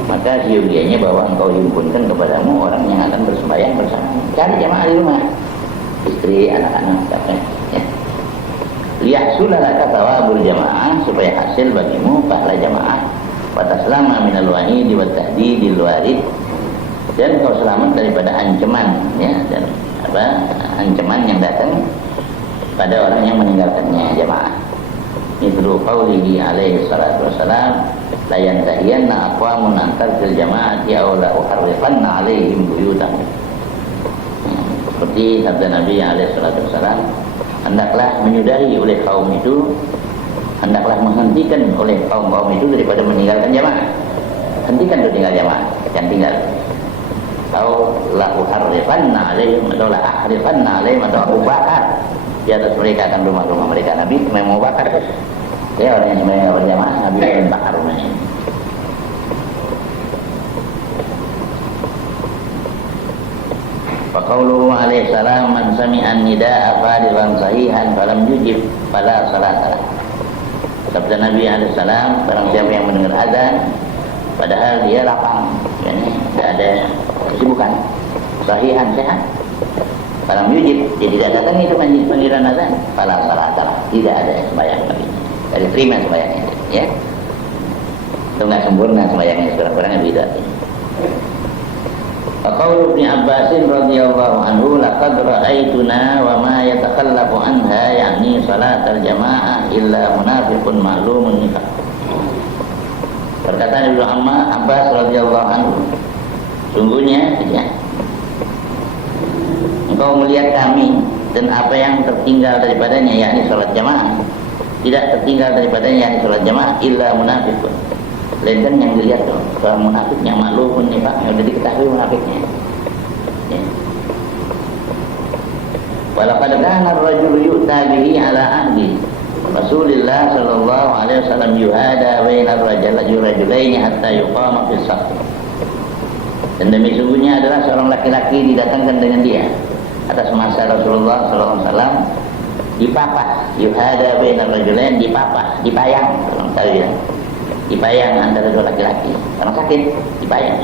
Maka siogianya bahwa engkau himpunkan kepadamu orang yang akan bersembahyang bersama. Cari jamaah di rumah, istri, anak-anak, ya. Liyahsula laka thawabul jamaah, supaya hasil bagimu pahala jamaah. Wa taslama minal wa'idi wa tahdidil warid, dan kau selamat daripada ancaman, ya, dan ancaman yang datang pada orang yang meninggalkannya jamaah. Mithlu qawlihi alaihi salatu wassalam, la yantahiyanna aqwamun an tarkil jama'ati aw la uharriqanna alaihim buyutahum. Seperti sabda Nabi alaihi salatu wassalam, hendaklah menyudahi oleh kaum itu, hendaklah menghentikan oleh kaum itu daripada meninggalkan jamaah. Hentikan untuk tinggal jamaah, jangan tinggal. Atau la uharriqanna alaihim, atau la ahriqanna alaihim, atau aku bakar di atas mereka akan rumah-rumah mereka. Nabi memang mau bakar, ya, orang yang sebenarnya berjamaah, Nabi akan bakar rumahnya. Faqauluhu alaihi salam, man sami'an nida'a farigan sahihan falam yujib fala salata. Sabda Nabi alaihi salam, barang siapa yang mendengar azan padahal dia lapang, yakni tidak ada kesibukan, sahihan, sehat, falam yujib, dia tidak datang itu panggilan azan, fala salata, tidak ada sembahyang lagi. Dari terima sembahyangnya, ya. Itu enggak sempurna sembahyangnya, kurang-kurangnya beda. Faqaulu Ibnu Abbas radhiyallahu anhu, laqad ra'aituna wa ma yatakhallafu anha, yakni salatal jamaah illa munafiqun ma'lumun nifaq. Perkataan Ibnu Abbas radhiyallahu anhu, sungguhnya, ya, engkau melihat kami dan apa yang tertinggal daripadanya, yakni salat jamaah, tidak tertinggal daripadanya, yakni salat jamaah, illa munafiqun, lainkan yang dilihat orang munafik yang maklum nifaq, yang sudah diketahui munafiknya, ya. Walaqad kana ar-rajulu yu'ta bihi ala ahdi Rasulillah sallallahu alaihi wasallam yuhada baina rajulaini hatta yuqama fis saf. Dan demi sungguhnya adalah seorang laki-laki didatangkan dengan dia atas masa Rasulullah sallallahu alaihi wasallam, dipapah, yuhada baina rajulain, dipapah, dipayang, orang tahu ya, dipayang antara dua laki-laki, orang sakit dipayang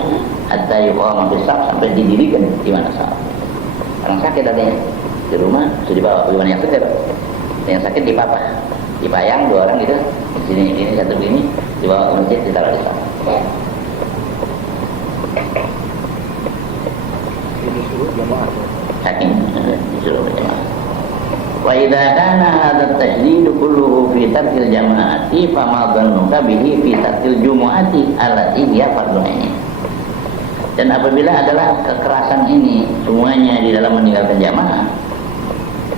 hatta yuqama fis saf, sampai didirikan di mana saf. Orang sakit adanya di rumah sudah dibawa, bagaimana yang seger, yang sakit dipapah, dipayang dua orang gitu, di sini ini satu ini, dibawa ke masjid, ditaruh di sana. Disuruh jamaah. Saking disuruh berjamaah. Wa idza kana hadha at-tajdid kulluhu fi tarkil jama'ati fama dhannuka bihi fi tarkil jumu'ati allati hiya fardhu ain. Dan apabila adalah kekerasan ini semuanya di dalam meninggalkan jamaah,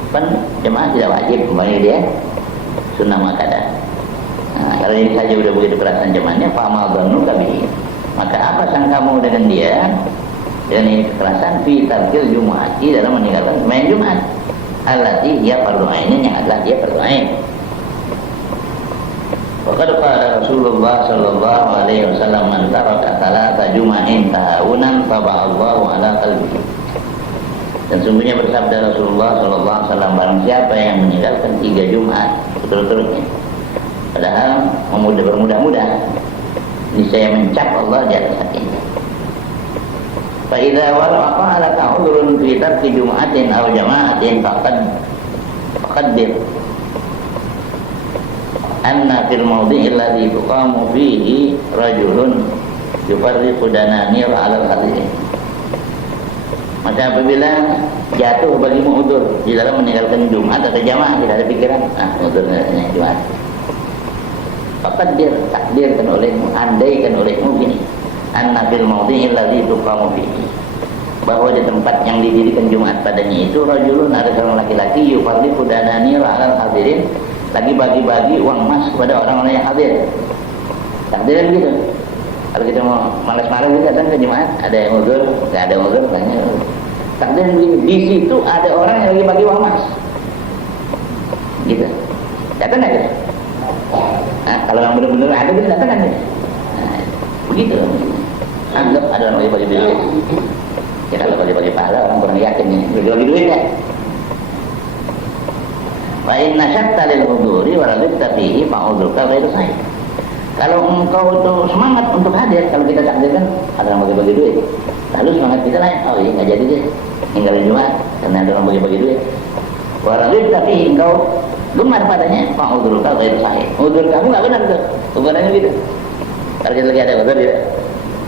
kan jamaah tidak wajib, kembali dia sunnah muakkadah. Nah, kalau ini saja sudah begitu kerasan jamaahnya, fama dhannuka bihi, maka apa sangkamu dengan dia, dan ini kekerasan fi tarkil jumu'ati, dalam meninggalkan sembahyang Jumat allati hiya fardhu ain, yang adalah dia fardhu ain. Waqad qala Rasulullah sallallahu alaihi wasallam, man taraka salata juma'in tahawunan taba'allahu ala qalbihi. Dan sungguhnya bersabda Rasulullah sallallahu alaihi wasallam, barang siapa yang meninggalkan 3 Jumat betul-betulnya padahal bermudah-mudah, niscaya mencap Allah di atas hatinya. Fa idza waqa'a laka 'udhrun fi tarki jum'atin aw jama'atin faqaddir anna fil mawdi'il ladzi tuqamu fihi rajulun yufarriqu dananir 'ala al-hadirin. Maka apabila jatuh bagimu udzur di dalam meninggalkan Jumat atau jamaah, tidak ada pikiran, udzurnya Jumat, faqaddir, takdirkan olehmu, andaikan olehmu gini, anna fil mawdi'il ladzi tuqamu fihi, bahwa di tempat yang didirikan Jumat padanya itu rajulun, ada seorang laki-laki, yufarriqu dananir 'ala al-hadirin, lagi bagi-bagi uang emas kepada orang-orang yang hadir. Takdiran gitu. Kalau kita mau malas-malas kita datang ke Jumat, ada yang uzur, nggak ada uzur, banyak. Takdir di situ ada orang yang lagi bagi uang emas. Gitu. Datang nggak gitu? Nah, kalau yang benar-benar ada gitu datang kan? Nah, begitu. Anggap ada orang lagi bagi duit. Ya kalau bagi-bagi pahala orang kurang yakin nih, bagi duit ya. Wa inna syatta lil huduri wa radibta fihi fa'udruka ghairu sahih. Kalau engkau itu semangat untuk hadir, kalau kita takdirkan ada orang bagi-bagi duit, lalu semangat kita lain, oh iya nggak jadi deh, ninggalin Jumat karena ada orang bagi-bagi duit. Wa radibta fihi, engkau gemar padanya, fa'udruka ghairu sahih. Udur kamu nggak benar tuh, ukurannya gitu. Kalau kita lagi ada udur, gitu.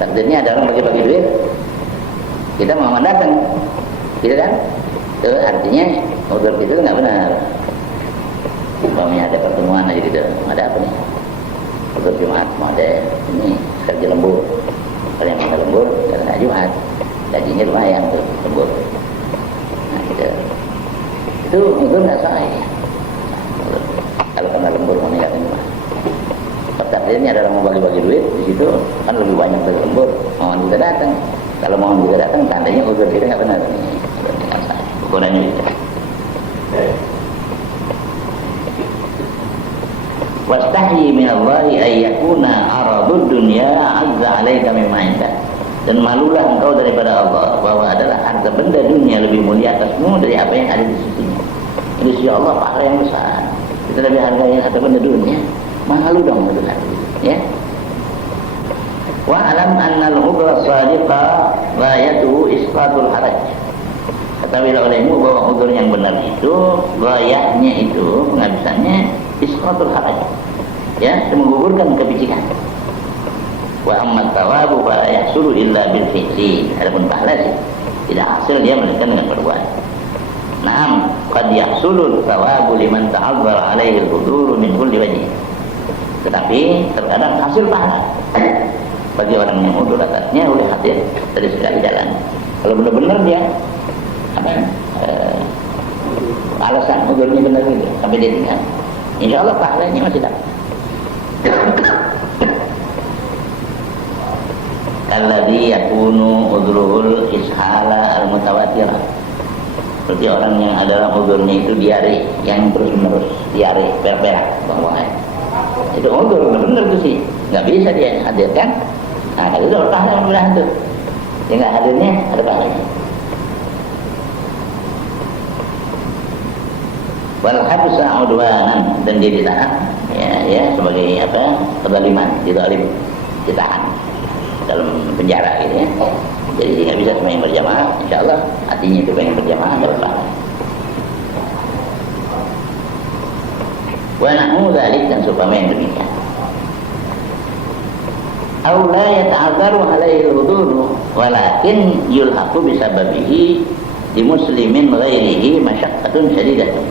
Takdirnya ada orang bagi-bagi duit, kita mau datang, gitu kan? Itu artinya udur kita itu nggak benar. Umpamanya ada pertemuan aja gitu, ada apa nih? Udur Jumat, mau ada ini kerja lembur. Kalau yang mau lembur, karena Jumat, gajinya lumayan tuh lembur. Nah gitu. Itu udur nggak sah ya. Kalau kena lembur mau ninggalin Jumat. Takdirnya ada orang mau bagi-bagi duit di situ kan lebih banyak dari lembur. Mohon kita datang. Kalau mohon kita datang, tandanya udur kita nggak benar. Nggak sah. Ukurannya itu. Wastahyi minallahi ayyakuna aradud dunya azza alaika mimma indah. Dan malulah engkau daripada Allah bahwa adalah harta benda dunia lebih mulia atasmu dari apa yang ada di sisinya. Di sisi Allah pahala yang besar. Kita lebih hargai harta benda dunia. Malu dong itu kan. Ya. Wa alam anna al-udra sadiqa ghayatuhu isqatul haraj. Ketahuilah olehmu bahwa udur yang benar itu ghayahnya itu penghabisannya isqatul haraj. Ya, menggugurkan kepicikan. Wa amma thawabu fa yahsulu illa bil fi'li. Adapun pahala sih tidak hasil dia melainkan dengan perbuatan. Naam, qad yahsulu thawabu liman ta'azzara alaihi al-hudur min kulli wajh. Tetapi terkadang hasil pahala bagi orang yang udur atasnya oleh hadir dari segala jalan. Kalau benar-benar dia alasan udurnya benar gitu sampai dia tinggal, insya Allah pahalanya masih dapat. Alladzi yakunu udruhul ishala al-mutawatirah. Seperti orang yang adalah udurnya itu diare yang terus-menerus, diare, berak-berak, buang-buang air. Itu udur, benar itu sih, nggak bisa dia hadirkan. Nah, kalau itu pahala yang mudah itu, dia nggak hadirnya ada pahalanya. Wal habsa udwanan, dan dia ditahan, ya sebagai apa? Kezaliman, ditahan dalam penjara gitu ya. Jadi dia nggak bisa sembahyang berjamaah, insya Allah hatinya itu pengen berjamaah dapat pahala. Wa na'u dzalik, dan supaya yang demikian. Aw la yata'azzaru alaihi al-hudur walakin yulhaqu bisababihi di muslimin ghairihi masyaqqatun syadidatun.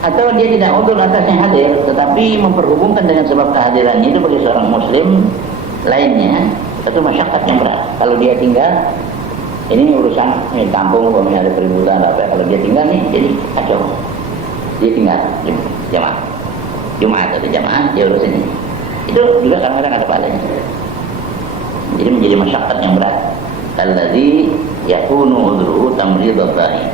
Atau dia tidak udzur atasnya hadir, tetapi memperhubungkan dengan sebab kehadirannya itu bagi seorang muslim lainnya satu masyaqqat yang berat. Kalau dia tinggal, ini urusan ini kampung, ada keributan apa, kalau dia tinggal nih jadi kacau. Dia tinggal jamaah Jumat atau jamaah dia urus ini, itu juga kadang-kadang ada pahalanya. Jadi menjadi masyaqqat yang berat. Alladzi yakunu udruhu tamridadh-dha'i.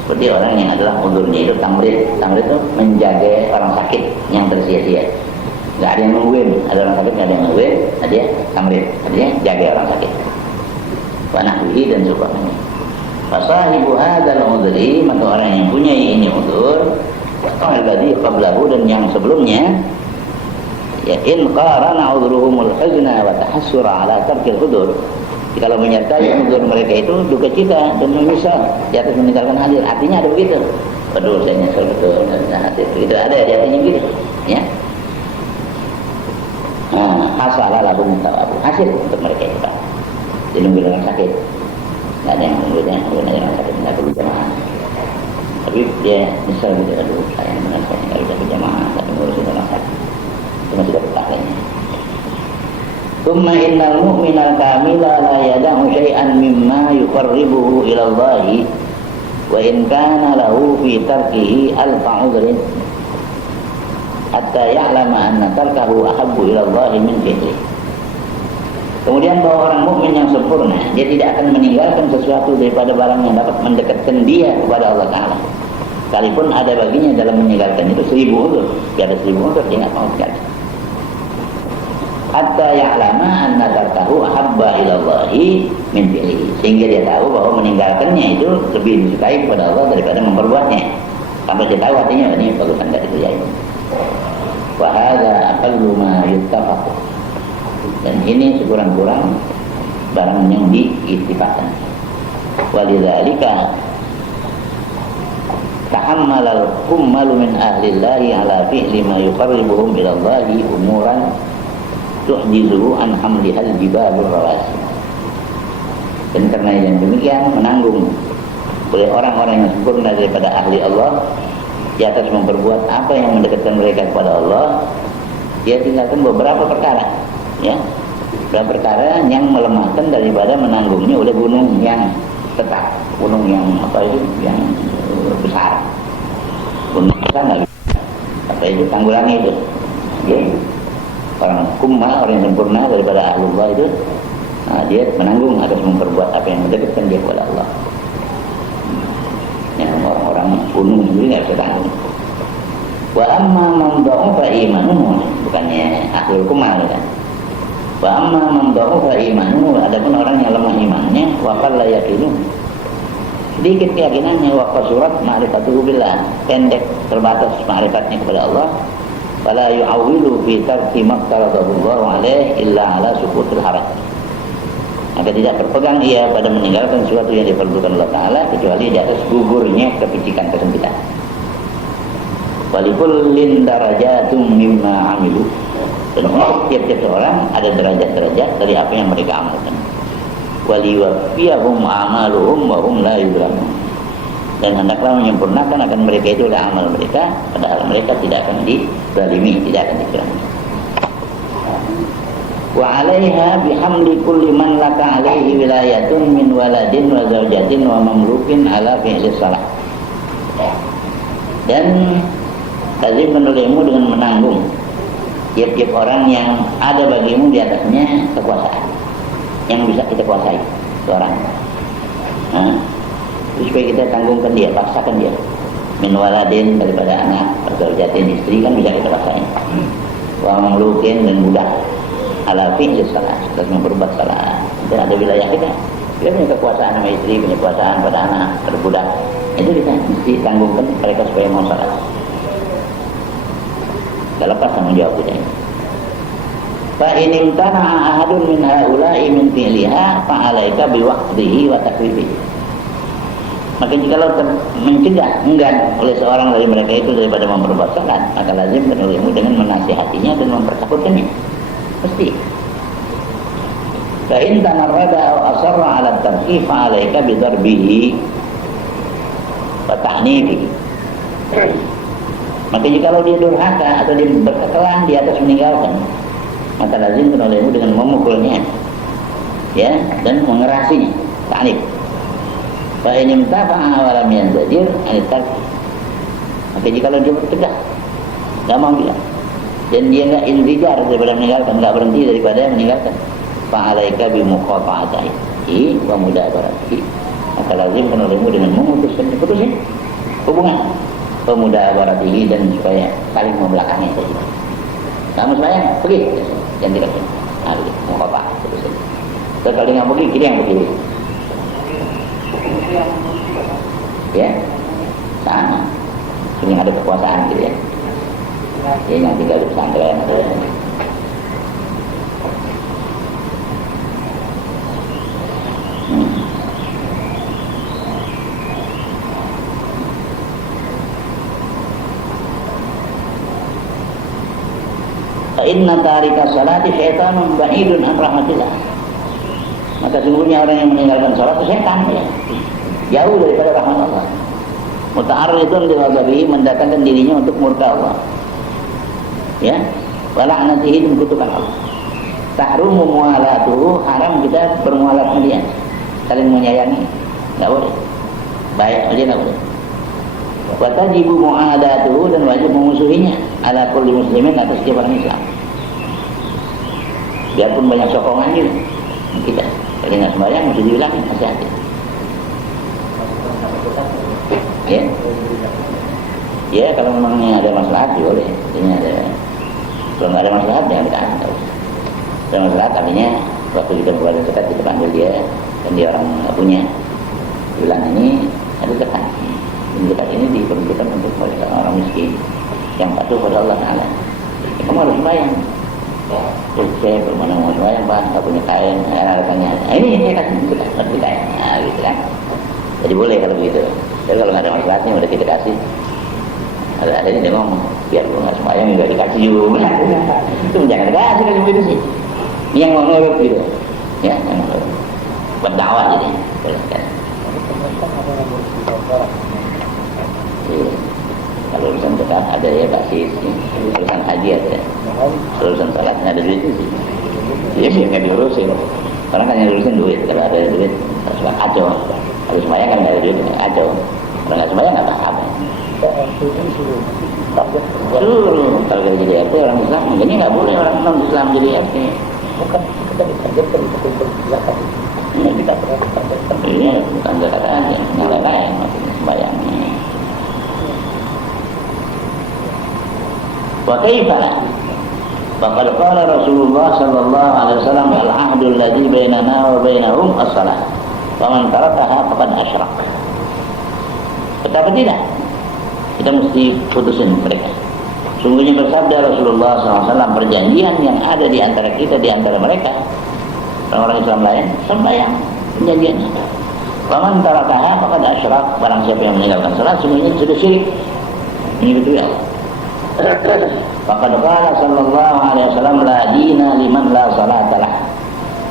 Seperti orang yang adalah udurnya itu tamrid itu menjaga orang sakit yang tersia-sia. Nggak ada yang nungguin, ada orang sakit nggak ada yang nungguin, nah dia tamrid, artinya jaga orang sakit. Wa nahwihi, dan sebagainya. Fasahibu hadzal udri, maka orang yang punya ini udur, alladzi qablahu, dan yang sebelumnya, ya in qarana udruhumul huzna wa tahassura ala tarkil hudur. Kalau menyertai udur mereka itu duka cita dan menyesal di atas meninggalkan hadir, artinya ada begitu. Aduh, saya nyesal betul dan hadir begitu, ada di artinya gitu, ya. Nah, hasalah lagu mutawabu, hasil untuk mereka itu Pak. Dinunggu dengan sakit, nggak ada yang nunggunya dengan sakit, nggak perlu jamaah. Tapi dia nyesal gitu, aduh sayang dengan saya nggak bisa berjamaah, tapi ngurusin orang sakit, itu masih dapat pahalanya. Tsumma innal mu'minal kamila la yada'u syai'an mimma yuqarribuhu ila Allah wa in kana lahu fi tarkihi alfa 'udrin hatta ya'lama anna tarkahu ahabbu ila Allah min fi'li. Kemudian bahwa orang mukmin yang sempurna, dia tidak akan meninggalkan sesuatu daripada barang yang dapat mendekatkan dia kepada Allah Ta'ala. Sekalipun ada baginya dalam meninggalkan itu 1000 uzur, dia ada 1000 uzur, dia nggak mau tinggalkan. Hatta ya'lama anna tarkahu ahabba ilallahi min fi'lihi, sehingga dia tahu bahwa meninggalkannya itu lebih disukai kepada Allah daripada memperbuatnya. Sampai dia tahu artinya ini bagusan dari kerjain. Wa hadza aqallu ma yuttafaq, dan ini sekurang-kurang barang yang diittifaqkan. Walidzalika tahammalal ummalu min ahlillahi ala fi'li ma yuqarribuhum ila Allahi umuran tu'jizu an hamlihal jibalur rawasi. Dan karena yang demikian menanggung oleh orang-orang yang sempurna daripada ahli Allah di atas memperbuat apa yang mendekatkan mereka kepada Allah, dia tinggalkan beberapa perkara, ya, beberapa perkara yang melemahkan daripada menanggungnya oleh gunung yang tetap, gunung yang apa itu, yang besar, gunung besar nggak bisa, apa itu tanggulangi itu, ya. Orang kumma, orang yang sempurna daripada ahlullah itu, nah, dia menanggung atas memperbuat apa yang mendekatkan dia kepada Allah. Yang orang-orang gunung sendiri nggak bisa tanggung. Wa amma man dha'ufa imanuhu, bukannya ahlul kumal kan. Wa amma man dha'ufa imanuhu, adapun orang yang lemah imannya, wa qalla yaqinu, sedikit keyakinannya, wa qasurat ma'rifatuhu billah, pendek terbatas ma'rifatnya kepada Allah. Fala yu'awwilu fi tarki maqtaradallahu alaihi illa ala sukutil haraj, maka tidak berpegang ia pada meninggalkan sesuatu yang diperlukan Allah Ta'ala kecuali di atas gugurnya kepicikan kesempitan. Walikullin darajatum mimma amilu, dan untuk tiap-tiap orang ada derajat-derajat dari apa yang mereka amalkan. Waliwaffiyahum amaluhum wa hum la yuzlamun, dan hendaklah menyempurnakan akan mereka itu oleh amal mereka, padahal mereka tidak akan dizalimi, tidak akan dizalimi. Wa 'alaiha bihamdi kulli man laka 'alaihi wilayatun min waladin wa zawjatin wa mamlukin ala fi'li shalah. Dan lazim menolehmu dengan menanggung tiap-tiap orang yang ada bagimu di atasnya kekuasaan yang bisa kita kuasai seorang. Supaya kita tanggungkan dia, paksakan dia. Min waladin, daripada anak, atau jatin istri kan bisa kita paksain. Wa mamlukin, dan budak. Ala fi'li salah, harus memperbuat salah. Dan ada wilayah kita punya kekuasaan sama istri, punya kekuasaan pada anak, pada budak. Itu kita mesti tanggungkan mereka supaya mau salat. Tidak lepas tanggung jawab kita. Fa in imtana'a ahadun min haula'i min fi'liha fa 'alaika biwaqtihi wa takribihi. Maka jika mencegah enggan oleh seorang dari mereka itu daripada memperbuat salat, maka lazim olehmu dengan menasihatinya dan mempertakutkannya. Mesti. Fa in tamarrada aw asarra 'ala at-tarki fa 'alaika bi darbihi wa ta'nifihi. Maka jika dia durhaka atau dia berkekerasan di atas meninggalkan, maka lazim olehmu dengan memukulnya, ya, dan mengerasinya, ta'nif. Fa in imtafa'a wa lam yanzajir an tarki, maka jika dia bertegak, enggak mau dia, dan dia enggak inzijar daripada meninggalkan, enggak berhenti daripada meninggalkan, fa 'alaika bi muqata'atihi wa mudabaratihi, maka lazim olehmu dengan memutuskan hubungan pemudabaratihi, dan supaya saling membelakangi saja. Kamu sayang, pergi, jangan tidak pergi. Nah, muqata' terus. Kalau dia enggak pergi, kiri yang pergi. Ya, sama. Ini ada kekuasaan gitu ya. Ya, yang tinggal di pesantren atau inna tarika salati syaitanun ba'idun an rahmatillah. Maka sungguhnya orang yang meninggalkan salat itu setan, ya, jauh daripada rahmat Allah. Muta'arridun li ghadabihi, mendatangkan dirinya untuk murka Allah, ya, wa la'natihi, dan kutukan Allah. Tahrumu mu'alatuhu, haram kita bermualat dengan dia, saling menyayangi, enggak boleh. Baik aja enggak boleh. Wa tajibu mu'adatuhu, dan wajib memusuhinya ala kulli muslimin, atas setiap orang Islam. biarpun banyak sokongan juga kita kalau nggak sembahyang mesti dibilangin hati-hati ya. Ya kalau memangnya ada masalah boleh, ini ada. Kalau nggak ada masalah jangan kita antar. Ada masalah artinya waktu kita keluar zakat kita panggil dia dan dia orang nggak punya, bilang ini ada zakat. Zakat ini diperuntukkan untuk mereka orang miskin yang patuh pada Allah Taala. Ya, kamu harus bayang. Terus saya bermana mau bayang pak, nggak punya kain, ada tanya. Ini saya kasih zakat, kasih kain, nah, gitu kan. Jadi boleh kalau begitu. Tapi kalau nggak ada masalahnya udah kita kasih. Ada ini dia ngomong, biar lu nggak sembahyang juga dikasih juga. Itu jangan dikasih kalau begitu sih. Yang mau nurut gitu, ya, yang nurut. Berdakwah jadi. Kalau urusan zakat ada ya kasih, urusan haji ada, urusan salatnya ada duit sih. Jadi nggak diurusin. Orang kan yang urusin duit, kalau ada duit suka kacau. Kalau sembahyang kan nggak ada duit, kacau. Kalau nggak sembahyang nggak apa-apa. Suruh kalau kita jadi RT orang Islam, ini nggak boleh orang non Islam jadi RT. Bukan kita ditargetkan untuk zakat. Ini kita pernah ditargetkan. Iya, bukan zakat aja, yang lain-lain maksudnya sembahyangnya. Wa kaifa la? Faqad qala Rasulullah sallallahu alaihi wasallam al-'ahdu alladhi bainana wa bainahum as-salah. Wa man tarakaha faqad asyrak. Betapa tidak? Kita mesti putusin mereka. Sungguhnya bersabda Rasulullah SAW, perjanjian yang ada di antara kita, di antara mereka, orang-orang Islam lain, sembahyang perjanjiannya. Waman tarakaha faqad asyrak, barang siapa yang meninggalkan salat, sungguhnya sudah syirik. Ini betul ya. Faqad qala sallallahu alaihi wasallam, la dina liman la salata lah.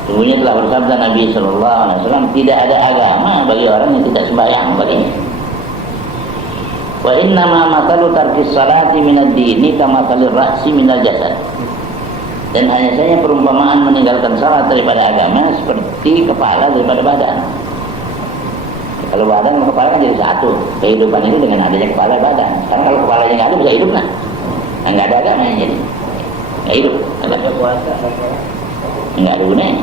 Sungguhnya telah bersabda Nabi sallallahu alaihi wasallam, tidak ada agama bagi orang yang tidak sembahyang baginya. Wa inna ma matalu tarkis salati minad dini kama talir ra'si minal jasad. Dan hanya saja perumpamaan meninggalkan salat daripada agama seperti kepala daripada badan. Kalau badan dan kepala kan jadi satu. Kehidupan itu dengan adanya kepala badan. Karena kalau kepalanya nggak ada bisa hidup nah. Nggak ada agama jadi nggak hidup. Nggak ada gunanya.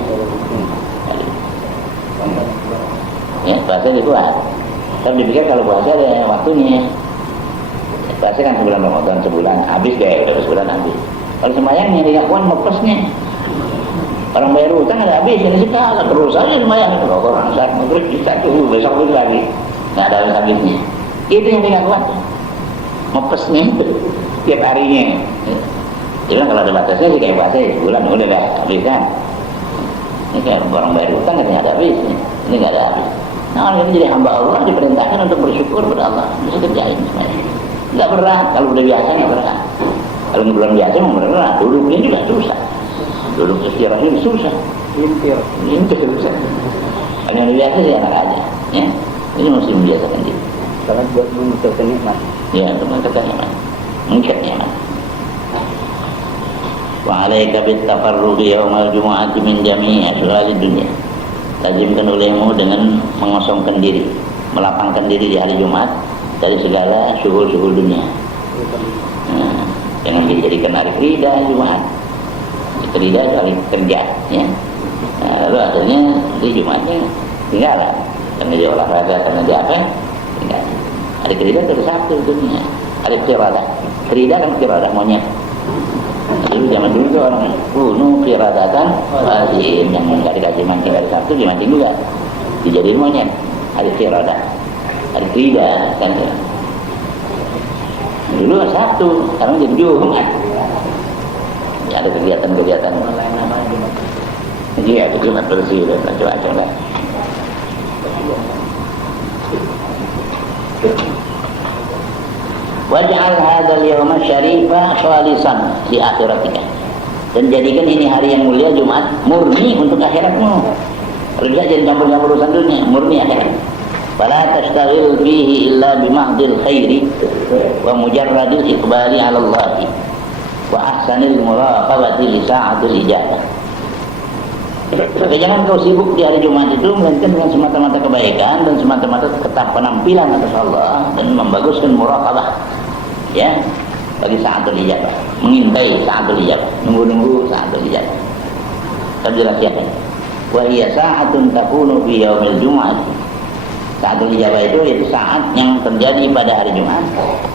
Ya puasa dibuat. Tapi dipikir kalau puasa ada waktunya. Puasa kan sebulan Ramadan sebulan habis deh, udah sebulan habis. Kalau sembahyangnya tidak kuat mepesnya. Orang bayar utang ada habis, ini sekali terus aja sembahyang. Kalau orang saat maghrib kita tuh besok itu lagi nggak ada habisnya. Itu yang tidak kuat, mepesnya tiap harinya. Jadi kalau ada batasnya sih kayak puasa sebulan udah dah habis kan. Ini kayak orang bayar utang kan ada habis, ini nggak ada habis. Nah orang ini jadi hamba Allah diperintahkan untuk bersyukur pada Allah, bisa kerjain semuanya. Nggak berat, kalau udah biasa nggak berat. Kalau belum biasa memang berat, duduknya juga susah. Duduk istirahatnya susah. Lintir susah. Kalau yang biasa sih enak aja, ya. Ini mesti membiasakan diri. Salat buat mengucapkan nikmat. Ya, untuk mengucapkan nikmat. Mengucap nikmat. Wa 'alaika bit-tafarruqi yaumal jumu'ati min jami'i asyghali dunya. Lazimkan olehmu dengan mengosongkan diri, melapangkan diri di hari Jumat dari segala syughul-syughul dunia. Nah, jangan dijadikan hari rida Jumat. Rida itu hari kerja, ya. Nah, lalu akhirnya di Jumatnya tinggalan. Karena dia olahraga, karena dia apa? Tinggal. Hari kerja itu Sabtu dunia. Hari kirada. Kerida kan kirada monyet. Dulu zaman dulu tuh orang kuno kiradatan wazin yang nggak dikasih mancing dari Sabtu dimancing juga dijadiin monyet hari kirada hari krida kan dulu Sabtu sekarang jadi Jumat ya ada kegiatan-kegiatan jadi ya itu Jumat bersih dan macam-macam lah. Waj'al hadzal yawma syarifa khalisan li akhiratika. Dan jadikan ini hari yang mulia Jumat murni untuk akhiratmu. Kalau bisa jangan campur-campur urusan dunia, murni akhirat. Fala tashtaghil fihi illa bimahdil khairi wa mujarradil iqbali 'ala Allah wa ahsanil muraqabati li sa'atil ijabah. Maka jangan kau sibuk di hari Jumat itu melainkan dengan semata-mata kebaikan dan semata-mata penampilan atas Allah dan membaguskan muraqabah, ya, bagi sa'atul ijabah, mengintai sa'atul ijabah, nunggu-nunggu sa'atul ijabah. jelaskan. Wa hiya sa'atun takunu fi yaumil jumu'ah. Sa'atul ijabah itu saat yang terjadi pada hari Jumat.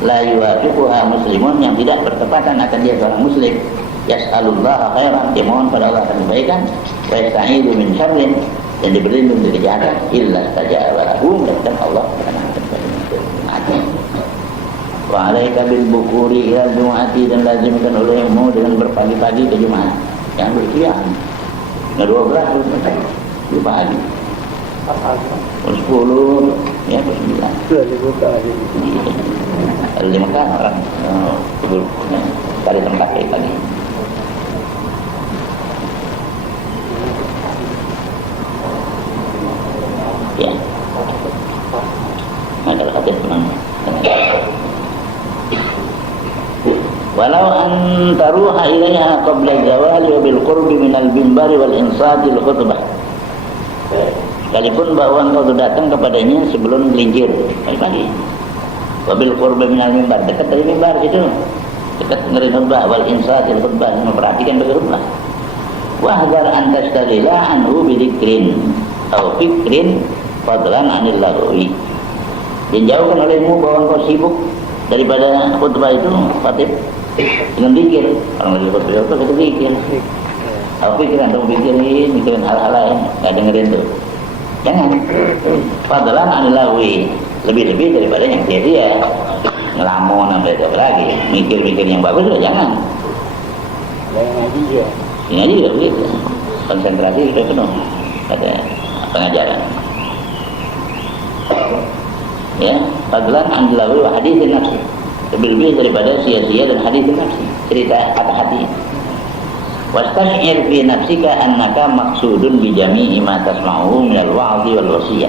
La yuwafiquha muslimun, yang tidak bertepatan akan dia seorang muslim. Yas'alullaha khairan, dia mohon pada Allah akan kebaikan. Wa yasta'idu min syarrin, dan berlindung dari kejahatan. Illa stajaba lahu, dan Allah akan mati. Wa alaika bil bukuri ila jumu'ati, dan lazimkan olehmu dengan berpagi-pagi ke Jumat. Jangan bersiang. Nah 12 di pagi. 10 ya 9. Ada 5 kan orang cari tempat kayak tadi. Ya. Nah kalau hadis memang. Walau an taruha ilaiha qabla zawali wa bil qurbi minal bimbari wal insati al khutbah. Sekalipun bahwa engkau datang kepadanya sebelum gelincir pagi-pagi. Wa bil qurbi minal mimbar, dekat dari mimbar itu. Dekat dari khutbah wal insati al khutbah, memperhatikan bagi khutbah. Wa hadar an tashtagila anhu bi dzikrin aw fikrin fadlan anil lagwi. Dijauhkan olehmu bahwa engkau sibuk daripada khutbah itu, khatib, dengan zikir. Orang lagi khutbah itu kita zikir. Kalau pikiran dong, mikirin hal-hal lain, nggak dengerin tuh. Jangan. Fadlan anil lagwi, lebih-lebih daripada yang sia-sia, ngelamun sampai itu lagi, mikir-mikir yang bagus juga jangan. Ngaji juga begitu. Konsentrasi sudah penuh pada pengajaran. Ya, fadlan anil lagwi wa haditsin nafsi, lebih-lebih daripada sia-sia dan haditsin nafsi, cerita kata hati. Wastash'ir fi nafsika annaka maqsudun bi jami'i ma tasma'uhu minal wa'dhi wal wasiyah.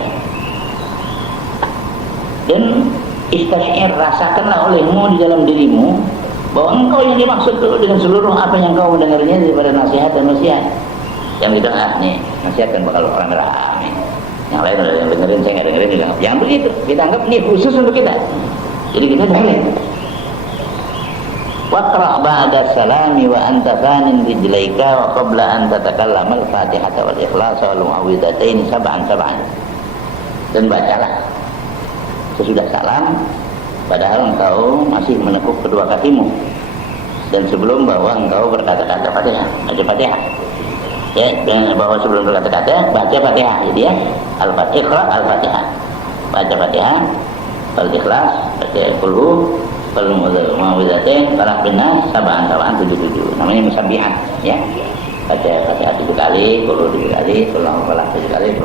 Dan istash'ir, rasakanlah olehmu di dalam dirimu bahwa engkau yang dimaksud itu dengan seluruh apa yang kau mendengarnya daripada nasihat dan wasiat. Yang kita nih, nasihat kan bakal orang ramai. Yang lain ada yang dengerin, saya nggak dengerin juga. Jangan begitu. Kita anggap ini khusus untuk kita. Jadi kita dengerin. Waqra' ba'da salami wa anta thanin rijlaika wa qabla an tatakallama al-Fatihah wal Ikhlas wal Mu'awwidhatain sab'an. Dan bacalah sesudah salam padahal engkau masih menekuk kedua kakimu, dan sebelum bahwa engkau berkata-kata Fatihah, baca Fatihah. Ya, dan bahwa sebelum berkata-kata baca Fatihah. Jadi ya, Al-Fatihah, Al-Fatihah. Baca Fatihah, Al-Ikhlas, baca Qul Kalau Mu'awwidhatain, Falaq bin Nas, sab'an 7. Namanya musabbihat, ya. Baca Fatihah 7 kali, Qul 7 kali, Falaq 7 kali,